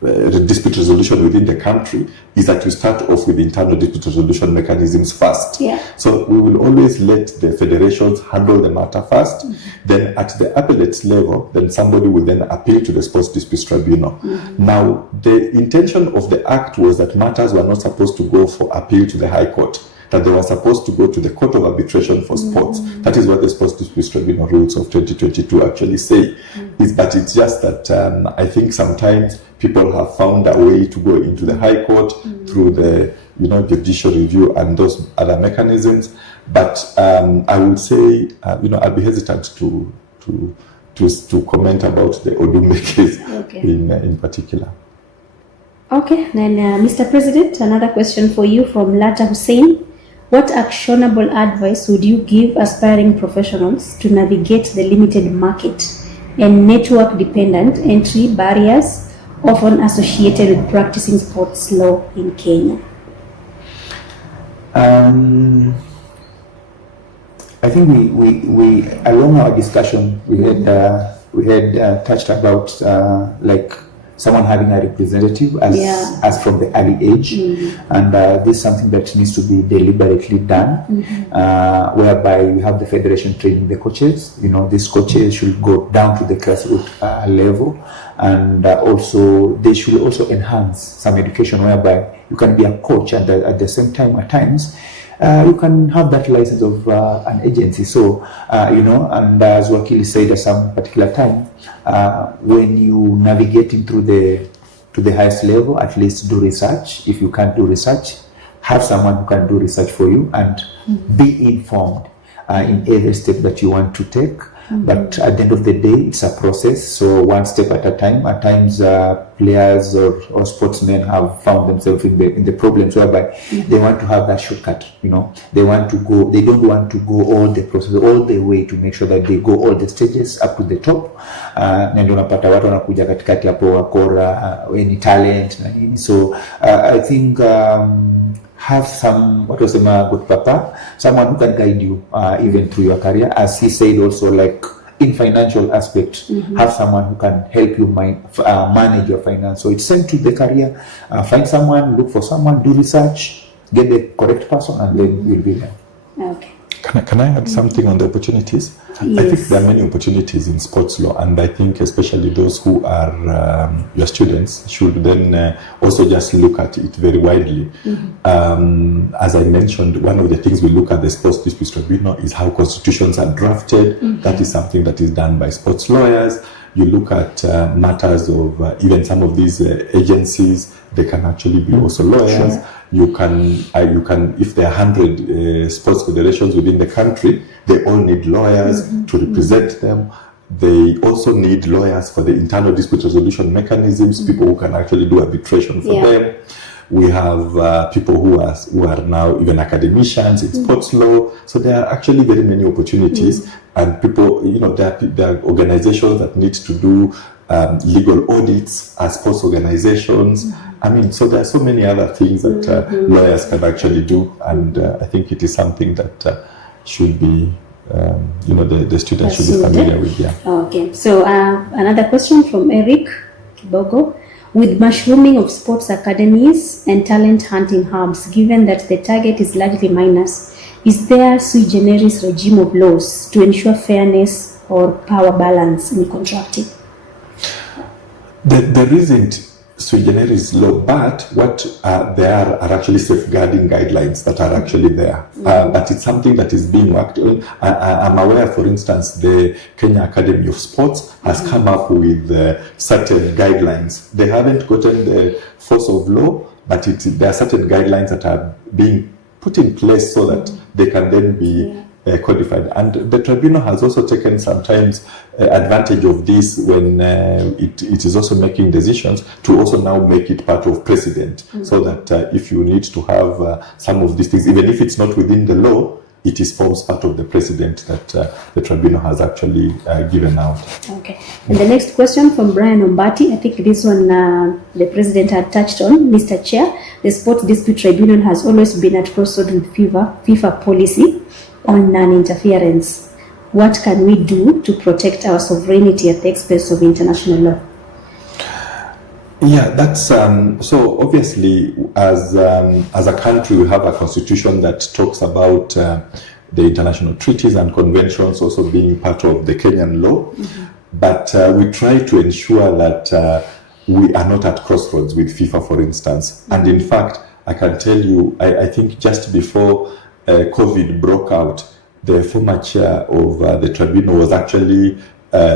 dispute resolution within the country is that we start off with internal dispute resolution mechanisms first. Yeah. So we will always let the federations handle the matter first. Then at the appellate level, then somebody will then appeal to the Sports Disputes Tribunal. Now, the intention of the act was that matters were not supposed to go for appeal to the High Court, that they were supposed to go to the Court of Arbitration for Sports. That is what the Sports Disputes Tribunal rules of 2022 actually say. But it's just that I think sometimes people have found a way to go into the High Court through the judicial review and those other mechanisms. But I would say I'd be hesitant to comment about the Odumbe case in particular. Okay, then Mr. President, another question for you from Lata Hussein. What actionable advice would you give aspiring professionals to navigate the limited market and network-dependent entry barriers often associated with practicing sports law in Kenya? I think we along our discussion we had touched about like someone having a representative as from the early age, and this is something that needs to be deliberately done, whereby we have the federation training the coaches. These coaches should go down to the grassroots level, and also they should also enhance some education whereby you can be a coach and at the same time at times you can have that license of an agency. So, and as Wakili said at some particular time, when you navigating through to the highest level, at least do research. If you can't do research, have someone who can do research for you and be informed in every step that you want to take. But at the end of the day, it's a process. So one step at a time. At times, players or sportsmen have found themselves in the problems whereby they want to have that shortcut. They don't want to go all the process, all the way to make sure that they go all the stages up to the top. Na ndio unapata watu wanakuja katikati hapo wakora, any talent na nini. So I think have some, what was the good papa, someone who can guide you even through your career. As he said also, like in financial aspect, have someone who can help you manage your finance. So it's sent to the career, find someone, look for someone, do research, get the correct person, and then you'll be there. Okay. Can I add something on the opportunities? Yes. I think there are many opportunities in sports law, and I think especially those who are your students should then also just look at it very widely. As I mentioned, one of the things we look at the Sports Disputes Tribunal is how constitutions are drafted. That is something that is done by sports lawyers. you look at matters of even some of these agencies, they can actually be also lawyers. Sure. You can, if there are 100 sports federations within the country, they all need lawyers to represent them. They also need lawyers for the internal dispute resolution mechanisms, people who can actually do arbitration for them. We have people who are now even academicians in sports law. So there are actually very many opportunities, and people, there are organizations that need to do legal audits as sports organizations. I mean, so there are so many other things that lawyers can actually do, and I think it is something that should be, the students should be familiar with. Yeah. Okay. So another question from Eric Kibogo. With mushrooming of sports academies and talent hunting hubs, given that the target is largely minors, is there sui generis regime of laws to ensure fairness or power balance in contracting? There isn't sui generis law, but what there are actually safeguarding guidelines that are actually there. But it's something that is being worked on. I'm aware, for instance, the Kenya Academy of Sports has come up with certain guidelines. They haven't gotten the force of law, but there are certain guidelines that are being put in place so that they can then be codified. And the tribunal has also taken sometimes advantage of this when it is also making decisions to also now make it part of precedent, so that if you need to have some of these things, even if it's not within the law, it forms part of the precedent that the tribunal has actually given out. Okay. And the next question from Brian Ombati, I think this one the president had touched on. Mr. Chair, the Sports Dispute Tribunal has always been at crossroads with FIFA policy on non-interference. What can we do to protect our sovereignty at the expense of international law? Yeah, that's so obviously as a country we have a constitution that talks about the international treaties and conventions also being part of the Kenyan law, but we try to ensure that we are not at crossroads with FIFA, for instance. And in fact, I can tell you, I think just before COVID broke out, the former chair of the tribunal was actually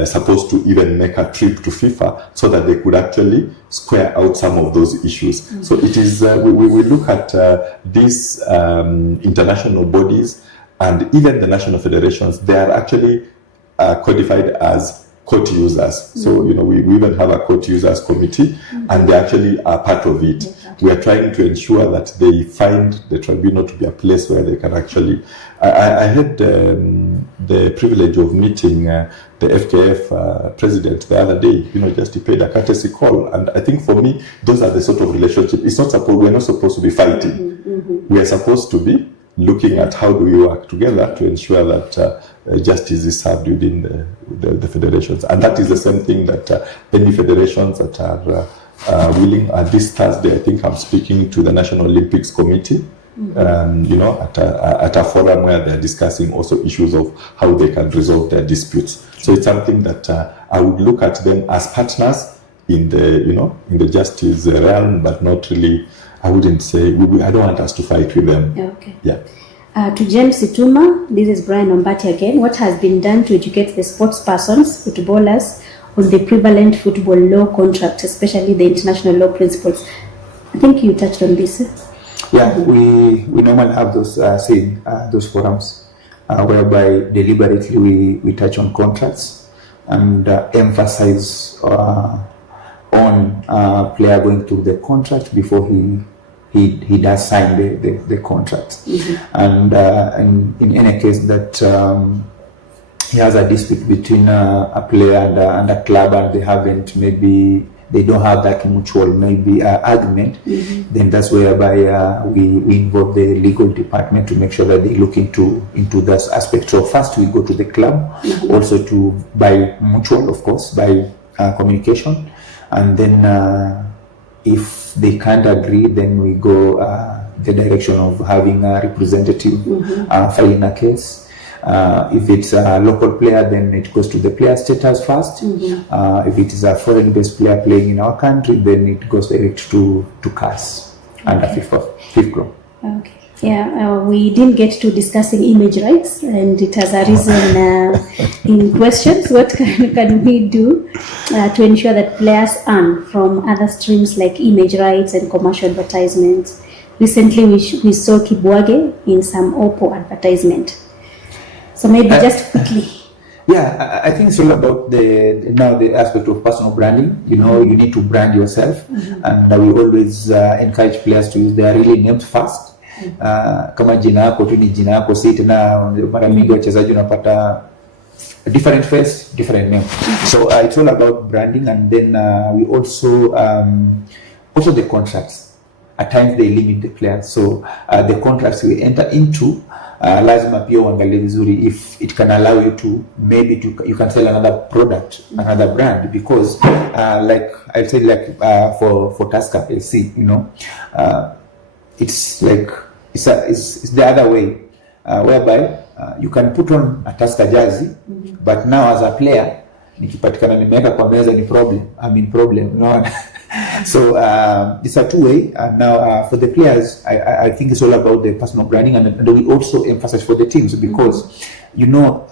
supposed to even make a trip to FIFA so that they could actually square out some of those issues. So it is, we look at these international bodies and even the national federations, they are actually codified as court users. So, we even have a court users committee, and they actually are part of it. We are trying to ensure that they find the tribunal to be a place where they can actually... I had the privilege of meeting the FKF president the other day, just he paid a courtesy call. And I think for me, those are the sort of relationships. We're not supposed to be fighting. We are supposed to be looking at how do we work together to ensure that justice is served within the federations. And that is the same thing that any federations that are willing. This Thursday, I think I'm speaking to the National Olympics Committee, at a forum where they're discussing also issues of how they can resolve their disputes. So it's something that I would look at them as partners in the justice realm, but not really. I wouldn't say, I don't want us to fight with them. Okay. Yeah. To James Situma, this is Brian Ombati again. What has been done to educate the sports persons, footballers, on the prevalent football law contract, especially the international law principles? I think you touched on this. Yeah, we normally have those those forums whereby deliberately we touch on contracts and emphasize on player going through the contract before he does sign the contract. And in any case that he has a dispute between a player and a club, and they don't have that mutual argument, then that's whereby we involve the legal department to make sure that they look into that aspect. So first we go to the club, also by mutual, of course, by communication, and then if they can't agree, then we go the direction of having a representative filing a case. If it's a local player, then it goes to the player status first. If it is a foreign-based player playing in our country, then it goes direct to CAS under FIFA. Okay. We didn't get to discussing image rights, and it has arisen in questions. What can we do to ensure that players earn from other streams like image rights and commercial advertisements? Recently, we saw Kibwage in some Oppo advertisement. So maybe just quickly. Yeah, I think it's all about the aspect of personal branding. You know, you need to brand yourself, and we always encourage players to use their really names first. Kama jina yako tu ni jina yako, si tena mara mingi wachezaji unapata different face, different name. So it's all about branding, and then we also the contracts. At times they limit the players, so the contracts we enter into lazima pia uangalie vizuri if it can allow you to you can sell another product, another brand, because like I'll say, like for Tusker FC, you know, it's like it's the other way, whereby you can put on a Tusker jersey, but now as a player nikipatikana nimeweka kwa meza ni problem, you know. So it's a two-way, and now for the players, I think it's all about the personal branding, and we also emphasize for the teams, because you know,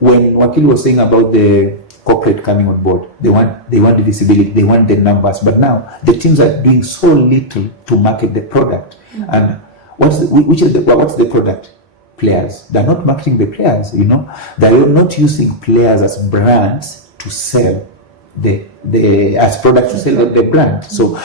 when Wakili was saying about the corporate coming on board, they want the visibility, they want the numbers, but now the teams are doing so little to market the product. And what's the product? Players. They're not marketing the players, you know. They're not using players as brands to sell as products to sell the brand. So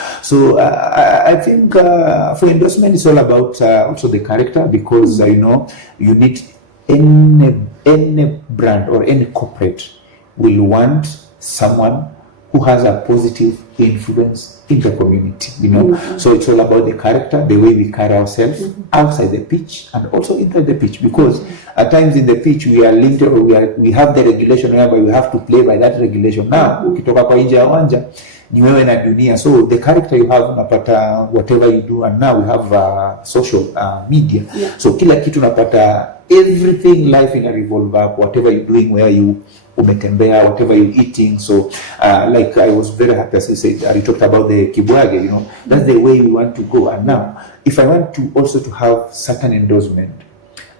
I think for endorsement, it's all about also the character, because you know, you need any brand or any corporate will want someone who has a positive influence in the community, you know. So it's all about the character, the way we carry ourselves outside the pitch and also inside the pitch, because at times in the pitch we are limited, or we have the regulation whereby we have to play by that regulation. Now ukitoka kwa nje ya uwanja ni wewe na dunia, so the character you have unapata whatever you do, and now we have social media, so kila kitu unapata, everything life in a revolve up, whatever you're doing, where you umetembea, whatever you're eating. So like I was very happy, as you said, you talked about the Kibwage, you know, that's the way we want to go. And now if I want to also to have certain endorsement,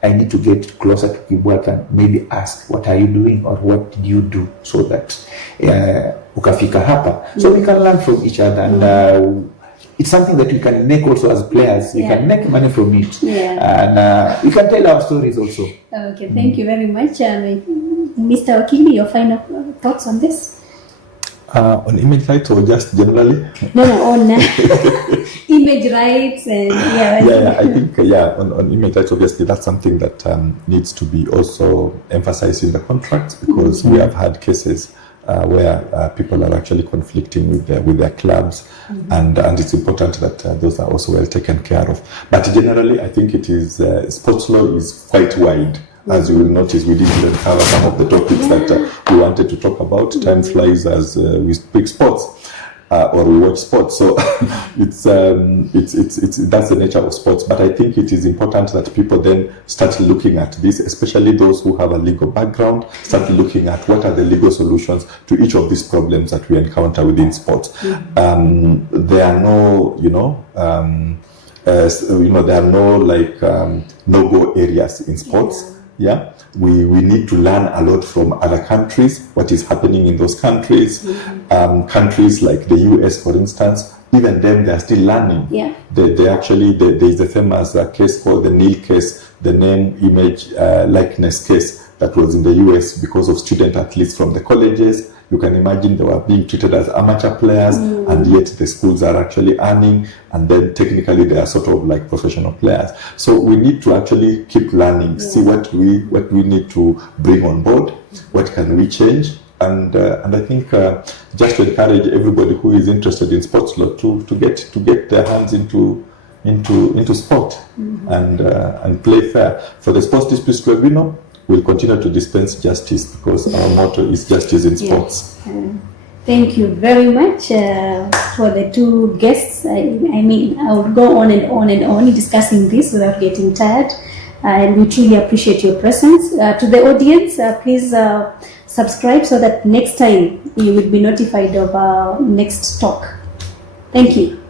I need to get closer to Kibwage and maybe ask, what are you doing, or what did you do, so that ukafika hapa, so we can learn from each other, and it's something that we can make also as players. We can make money from it, and we can tell our stories also. Okay, thank you very much. Mr. Wakili, your final thoughts on this? On image rights, or just generally? No, on image rights, and I think on image rights, obviously that's something that needs to be also emphasized in the contracts, because we have had cases where people are actually conflicting with their clubs, and it's important that those are also well taken care of. But generally, I think it is sports law is quite wide. As you will notice, we didn't even cover some of the topics that we wanted to talk about. Time flies as we speak sports or we watch sports. So it's that's the nature of sports. But I think it is important that people then start looking at this, especially those who have a legal background, start looking at what are the legal solutions to each of these problems that we encounter within sports. There are no, there are no like no-go areas in sports. Yeah, we need to learn a lot from other countries, what is happening in those countries. Countries like the US, for instance, even them, they are still learning. They actually, there is a famous case called the Neil case, the name, image, likeness case that was in the US because of student athletes from the colleges. You can imagine they were being treated as amateur players, and yet the schools are actually earning, and then technically they are sort of like professional players. So we need to actually keep learning, see what we need to bring on board, what can we change, and I think just to encourage everybody who is interested in sports law to get their hands into sport and play fair. For the Sports Disputes Tribunal, we'll continue to dispense justice, because our motto is justice in sports. Thank you very much for the two guests. I mean, I would go on and on and on discussing this without getting tired. And we truly appreciate your presence. To the audience, please subscribe so that next time you will be notified of our next talk. Thank you.